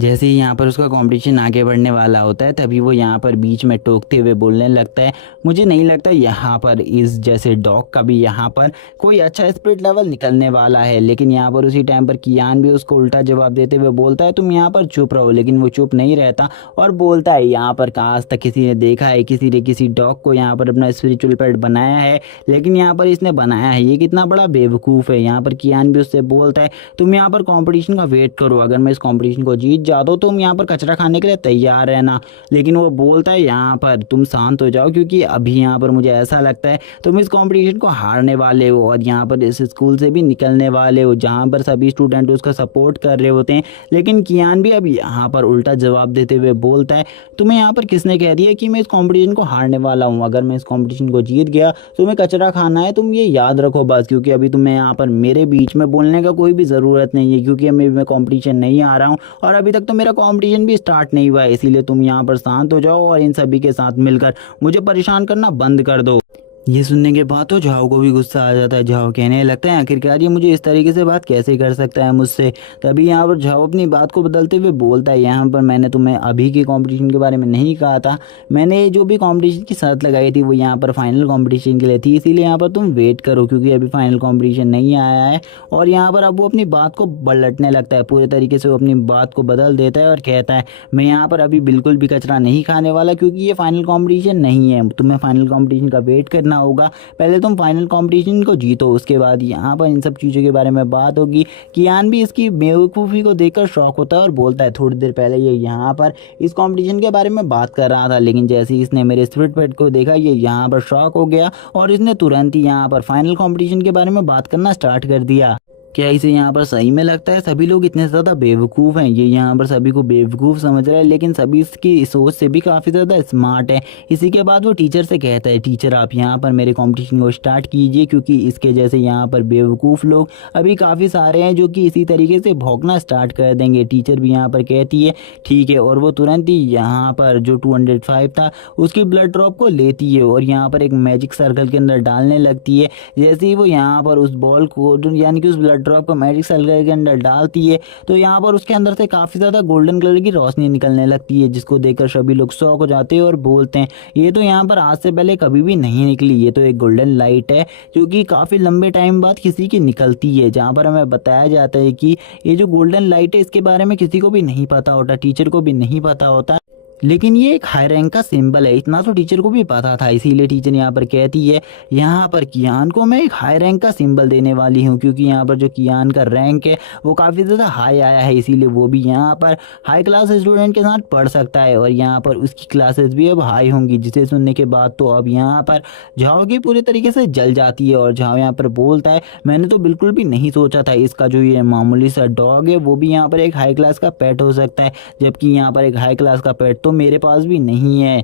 जैसे ही यहाँ पर उसका कंपटीशन आगे बढ़ने वाला होता है तभी वो यहाँ पर बीच में टोकते हुए बोलने लगता है मुझे नहीं लगता यहाँ पर इस जैसे डॉग का भी यहाँ पर कोई अच्छा स्पिरिट लेवल निकलने वाला है। लेकिन यहाँ पर उसी टाइम पर कियान भी उसको उल्टा जवाब देते हुए बोलता है तुम यहाँ पर चुप रहो। लेकिन वो चुप नहीं रहता और बोलता है यहाँ पर आज तक किसी ने देखा है किसी ने किसी डॉग को यहाँ पर अपना स्पिरिचुअल पेट बनाया है, लेकिन यहाँ पर इसने बनाया है, ये कितना बड़ा बेवकूफ़ है। यहाँ पर कियान भी उससे बोलता है तुम यहाँ पर कॉम्पिटिशन का वेट करो, अगर मैं इस कॉम्पिटिशन को जीत जाता हूँ तो तुम यहाँ पर कचरा खाने के लिए तैयार रहना। लेकिन वो बोलता है यहाँ पर तुम शांत हो जाओ, क्योंकि अभी यहाँ पर मुझे ऐसा लगता है तुम इस कंपटीशन को हारने वाले हो और यहाँ पर इस स्कूल से भी निकलने वाले हो, जहाँ पर सभी स्टूडेंट उसका सपोर्ट कर रहे होते हैं। लेकिन कियान भी अब यहाँ पर उल्टा जवाब देते हुए बोलता है तुम्हें यहाँ पर किसने कह दिया कि मैं इस कॉम्पिटिशन को हारने वाला हूँ। अगर मैं इस कॉम्पिटिशन को जीत गया तो तुम्हें कचरा खाना है, तुम ये याद रखो बस। क्योंकि अभी तुम्हें यहाँ पर मेरे बीच में बोलने का कोई भी ज़रूरत नहीं है, क्योंकि मैं कॉम्पिटिशन नहीं आ रहा हूँ और अभी तक तो मेरा कंपटीशन भी स्टार्ट नहीं हुआ है। इसीलिए तुम यहाँ पर शांत हो जाओ और इन सभी के साथ मिलकर मुझे परेशान करना बंद कर दो। ये सुनने के बाद तो झाओ को भी गुस्सा आ जाता है। झाओ कहने लगता है आखिरकार ये मुझे इस तरीके से बात कैसे कर सकता है मुझसे। तभी यहाँ पर झाओ अपनी बात को बदलते हुए बोलता है यहाँ पर मैंने तुम्हें अभी के कंपटीशन के बारे में नहीं कहा था, मैंने जो भी कंपटीशन की शर्त लगाई थी वो यहाँ पर फाइनल कंपटीशन के लिए थी। इसीलिए यहाँ पर तुम वेट करो, क्योंकि अभी फाइनल कंपटीशन नहीं आया है। और यहाँ पर अब वो अपनी बात को पलटने लगता है, पूरे तरीके से वो अपनी बात को बदल देता है और कहता है मैं यहाँ पर अभी बिल्कुल भी कचरा नहीं खाने वाला, क्योंकि ये फाइनल कॉम्पिटिशन नहीं है। तुम्हें फाइनल कॉम्पिटिशन का वेट करना होगा, पहले तुम फाइनल कंपटीशन को जीतो, उसके बाद यहाँ पर इन सब चीज़ों के बारे में बात होगी। कियान भी इसकी बेवकूफ़ी को देखकर शौक होता है और बोलता है थोड़ी देर पहले ये यहाँ पर इस कंपटीशन के बारे में बात कर रहा था, लेकिन जैसे ही इसने मेरे स्पिरिट पेट को देखा ये यहाँ पर शौक हो गया और इसने तुरंत ही यहाँ पर फाइनल कंपटीशन के बारे में बात करना स्टार्ट कर दिया। क्या इसे यहाँ पर सही में लगता है सभी लोग इतने ज़्यादा बेवकूफ़ हैं? ये यहाँ पर सभी को बेवकूफ़ समझ रहा है, लेकिन सभी इसकी सोच से भी काफ़ी ज़्यादा स्मार्ट है। इसी के बाद वो टीचर से कहता है टीचर आप यहाँ पर मेरे कंपटीशन को स्टार्ट कीजिए, क्योंकि इसके जैसे यहाँ पर बेवकूफ़ लोग अभी काफ़ी सारे हैं जो कि इसी तरीके से भौंकना स्टार्ट कर देंगे। टीचर भी यहाँ पर कहती है ठीक है, और वो तुरंत ही यहाँ पर जो 205 था उसकी ब्लड ड्रॉप को लेती है और यहाँ पर एक मैजिक सर्कल के अंदर डालने लगती है। जैसे ही वो यहाँ पर उस बॉल को यानी कि उस ब्लड ड्रॉप को मैजिक सर्कल के अंदर डालती है तो यहाँ पर उसके अंदर से काफ़ी ज़्यादा गोल्डन कलर की रोशनी निकलने लगती है, जिसको देखकर सभी लोग शॉक हो जाते हैं और बोलते हैं ये तो यहाँ पर आज से पहले कभी भी नहीं निकली, ये तो एक गोल्डन लाइट है जो कि काफ़ी लंबे टाइम बाद किसी की निकलती है। जहाँ पर हमें बताया जाता है कि ये जो गोल्डन लाइट है इसके बारे में किसी को भी नहीं पता होता, टीचर को भी नहीं पता होता, लेकिन ये एक हाई रैंक का सिंबल है, इतना तो टीचर को भी पता था। इसीलिए टीचर यहाँ पर कहती है यहाँ पर कियान को मैं एक हाई रैंक का सिंबल देने वाली हूँ, क्योंकि यहाँ पर जो कियान का रैंक है वो काफ़ी ज़्यादा हाई आया है, इसीलिए वो भी यहाँ पर हाई क्लास स्टूडेंट के साथ पढ़ सकता है और यहाँ पर उसकी क्लासेस भी अब हाई होंगी। जिसे सुनने के बाद तो अब यहाँ पर झाओ की पूरे तरीके से जल जाती है और झाओ यहाँ पर बोलता है मैंने तो बिल्कुल भी नहीं सोचा था इसका जो ये मामूली सा डॉग है वो भी यहाँ पर एक हाई क्लास का पेट हो सकता है, जबकि यहाँ पर एक हाई क्लास का पेट तो मेरे पास भी नहीं है।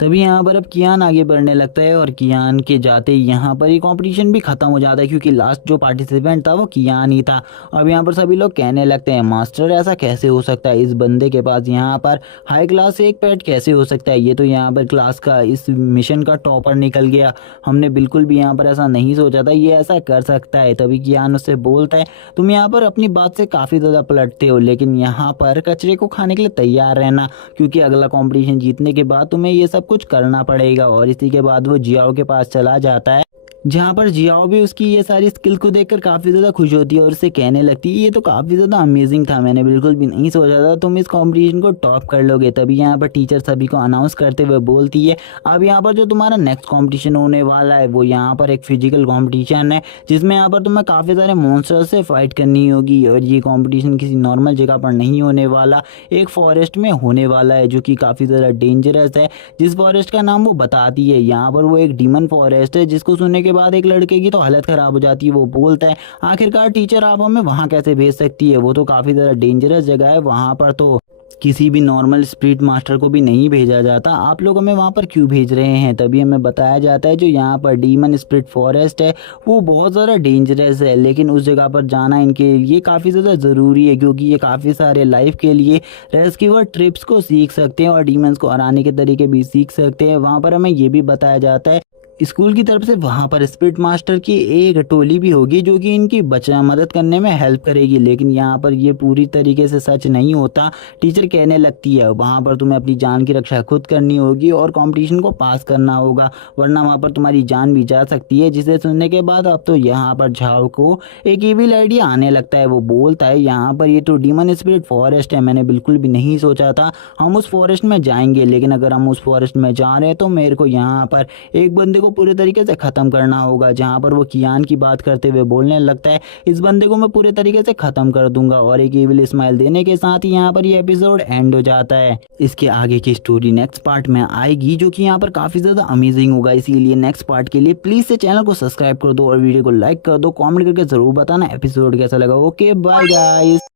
तभी यहाँ पर अब कियान आगे बढ़ने लगता है और कियान के जाते ही यहाँ पर ये कंपटीशन भी खत्म हो जाता है क्योंकि लास्ट जो पार्टिसिपेंट था वो कियान ही था। अब यहाँ पर सभी लोग कहने लगते हैं मास्टर ऐसा कैसे हो सकता है, इस बंदे के पास यहाँ पर हाई क्लास से एक पेट कैसे हो सकता है, ये तो यहाँ पर क्लास का इस मिशन का टॉपर निकल गया, हमने बिल्कुल भी यहाँ पर ऐसा नहीं सोचा था ये ऐसा कर सकता है। तभी कियान उससे बोलता है तुम यहाँ पर अपनी बात से काफ़ी ज़्यादा पलटते हो, लेकिन यहाँ पर कचरे को खाने के लिए तैयार रहना क्योंकि अगला कंपटीशन जीतने के बाद तुम्हें ये सब कुछ करना पड़ेगा। और इसी के बाद वो जियाओ के पास चला जाता है जहाँ पर जियाओ भी उसकी ये सारी स्किल को देखकर काफ़ी ज़्यादा खुश होती है और उससे कहने लगती है ये तो काफ़ी ज़्यादा अमेजिंग था, मैंने बिल्कुल भी नहीं सोचा था तुम इस कंपटीशन को टॉप कर लोगे। तभी यहाँ पर टीचर सभी को अनाउंस करते हुए बोलती है अब यहाँ पर जो तुम्हारा नेक्स्ट कंपटीशन होने वाला है वो यहाँ पर एक फिजिकल कंपटीशन है जिसमें यहाँ पर तुम्हें काफ़ी सारे मॉन्स्टर्स से फाइट करनी होगी और ये कॉम्पिटिशन किसी नॉर्मल जगह पर नहीं होने वाला, एक फॉरेस्ट में होने वाला है जो कि काफ़ी ज़्यादा डेंजरस है। जिस फॉरेस्ट का नाम वो बताती है यहाँ पर वो एक डीमन फॉरेस्ट है जिसको सुनने के बाद एक लड़के की तो हालत ख़राब हो जाती है। वो बोलता है आखिरकार टीचर आप हमें वहाँ कैसे भेज सकती है, वो तो काफ़ी ज़्यादा डेंजरस जगह है, वहाँ पर तो किसी भी नॉर्मल स्पिरिट मास्टर को भी नहीं भेजा जाता, आप लोग हमें वहाँ पर क्यों भेज रहे हैं। तभी हमें बताया जाता है जो यहाँ पर डीमन स्पिरिट फॉरेस्ट है वो बहुत ज़्यादा डेंजरस है, लेकिन उस जगह पर जाना इनके लिए काफ़ी ज़्यादा ज़रूरी है क्योंकि ये काफ़ी सारे लाइफ के लिए रेस्क्यूअर ट्रिप्स को सीख सकते हैं और डीमंस को हराने के तरीके भी सीख सकते हैं। वहाँ पर हमें ये भी बताया जाता है स्कूल की तरफ से वहाँ पर स्पिरिट मास्टर की एक टोली भी होगी जो कि इनकी बचा मदद करने में हेल्प करेगी, लेकिन यहाँ पर ये पूरी तरीके से सच नहीं होता। टीचर कहने लगती है वहाँ पर तुम्हें अपनी जान की रक्षा खुद करनी होगी और कंपटीशन को पास करना होगा वरना वहाँ पर तुम्हारी जान भी जा सकती है। जिसे सुनने के बाद अब तो यहाँ पर झाओ को एक इविल आइडिया आने लगता है। वो बोलता है यहाँ पर ये तो डीमन स्पिरिट फॉरेस्ट है, मैंने बिल्कुल भी नहीं सोचा था हम उस फॉरेस्ट में जाएंगे, लेकिन अगर हम उस फॉरेस्ट में जा रहे हैं तो मेरे को यहाँ पर एक बंदे को पूरे तरीके से ख़त्म करना होगा। जहाँ पर वो कियान की बात करते हुए बोलने लगता है इस बंदे को मैं पूरे तरीके से ख़त्म कर दूंगा और एक इविल स्माइल देने के साथ ही यहाँ पर ये एपिसोड एंड हो जाता है। इसके आगे की स्टोरी नेक्स्ट पार्ट में आएगी जो कि यहाँ पर काफ़ी ज़्यादा अमेजिंग होगा, इसीलिए नेक्स्ट पार्ट के लिए प्लीज़ से चैनल को सब्सक्राइब कर दो और वीडियो को लाइक कर दो, कॉमेंट करके ज़रूर बताना एपिसोड कैसा लगा। Okay bye guys.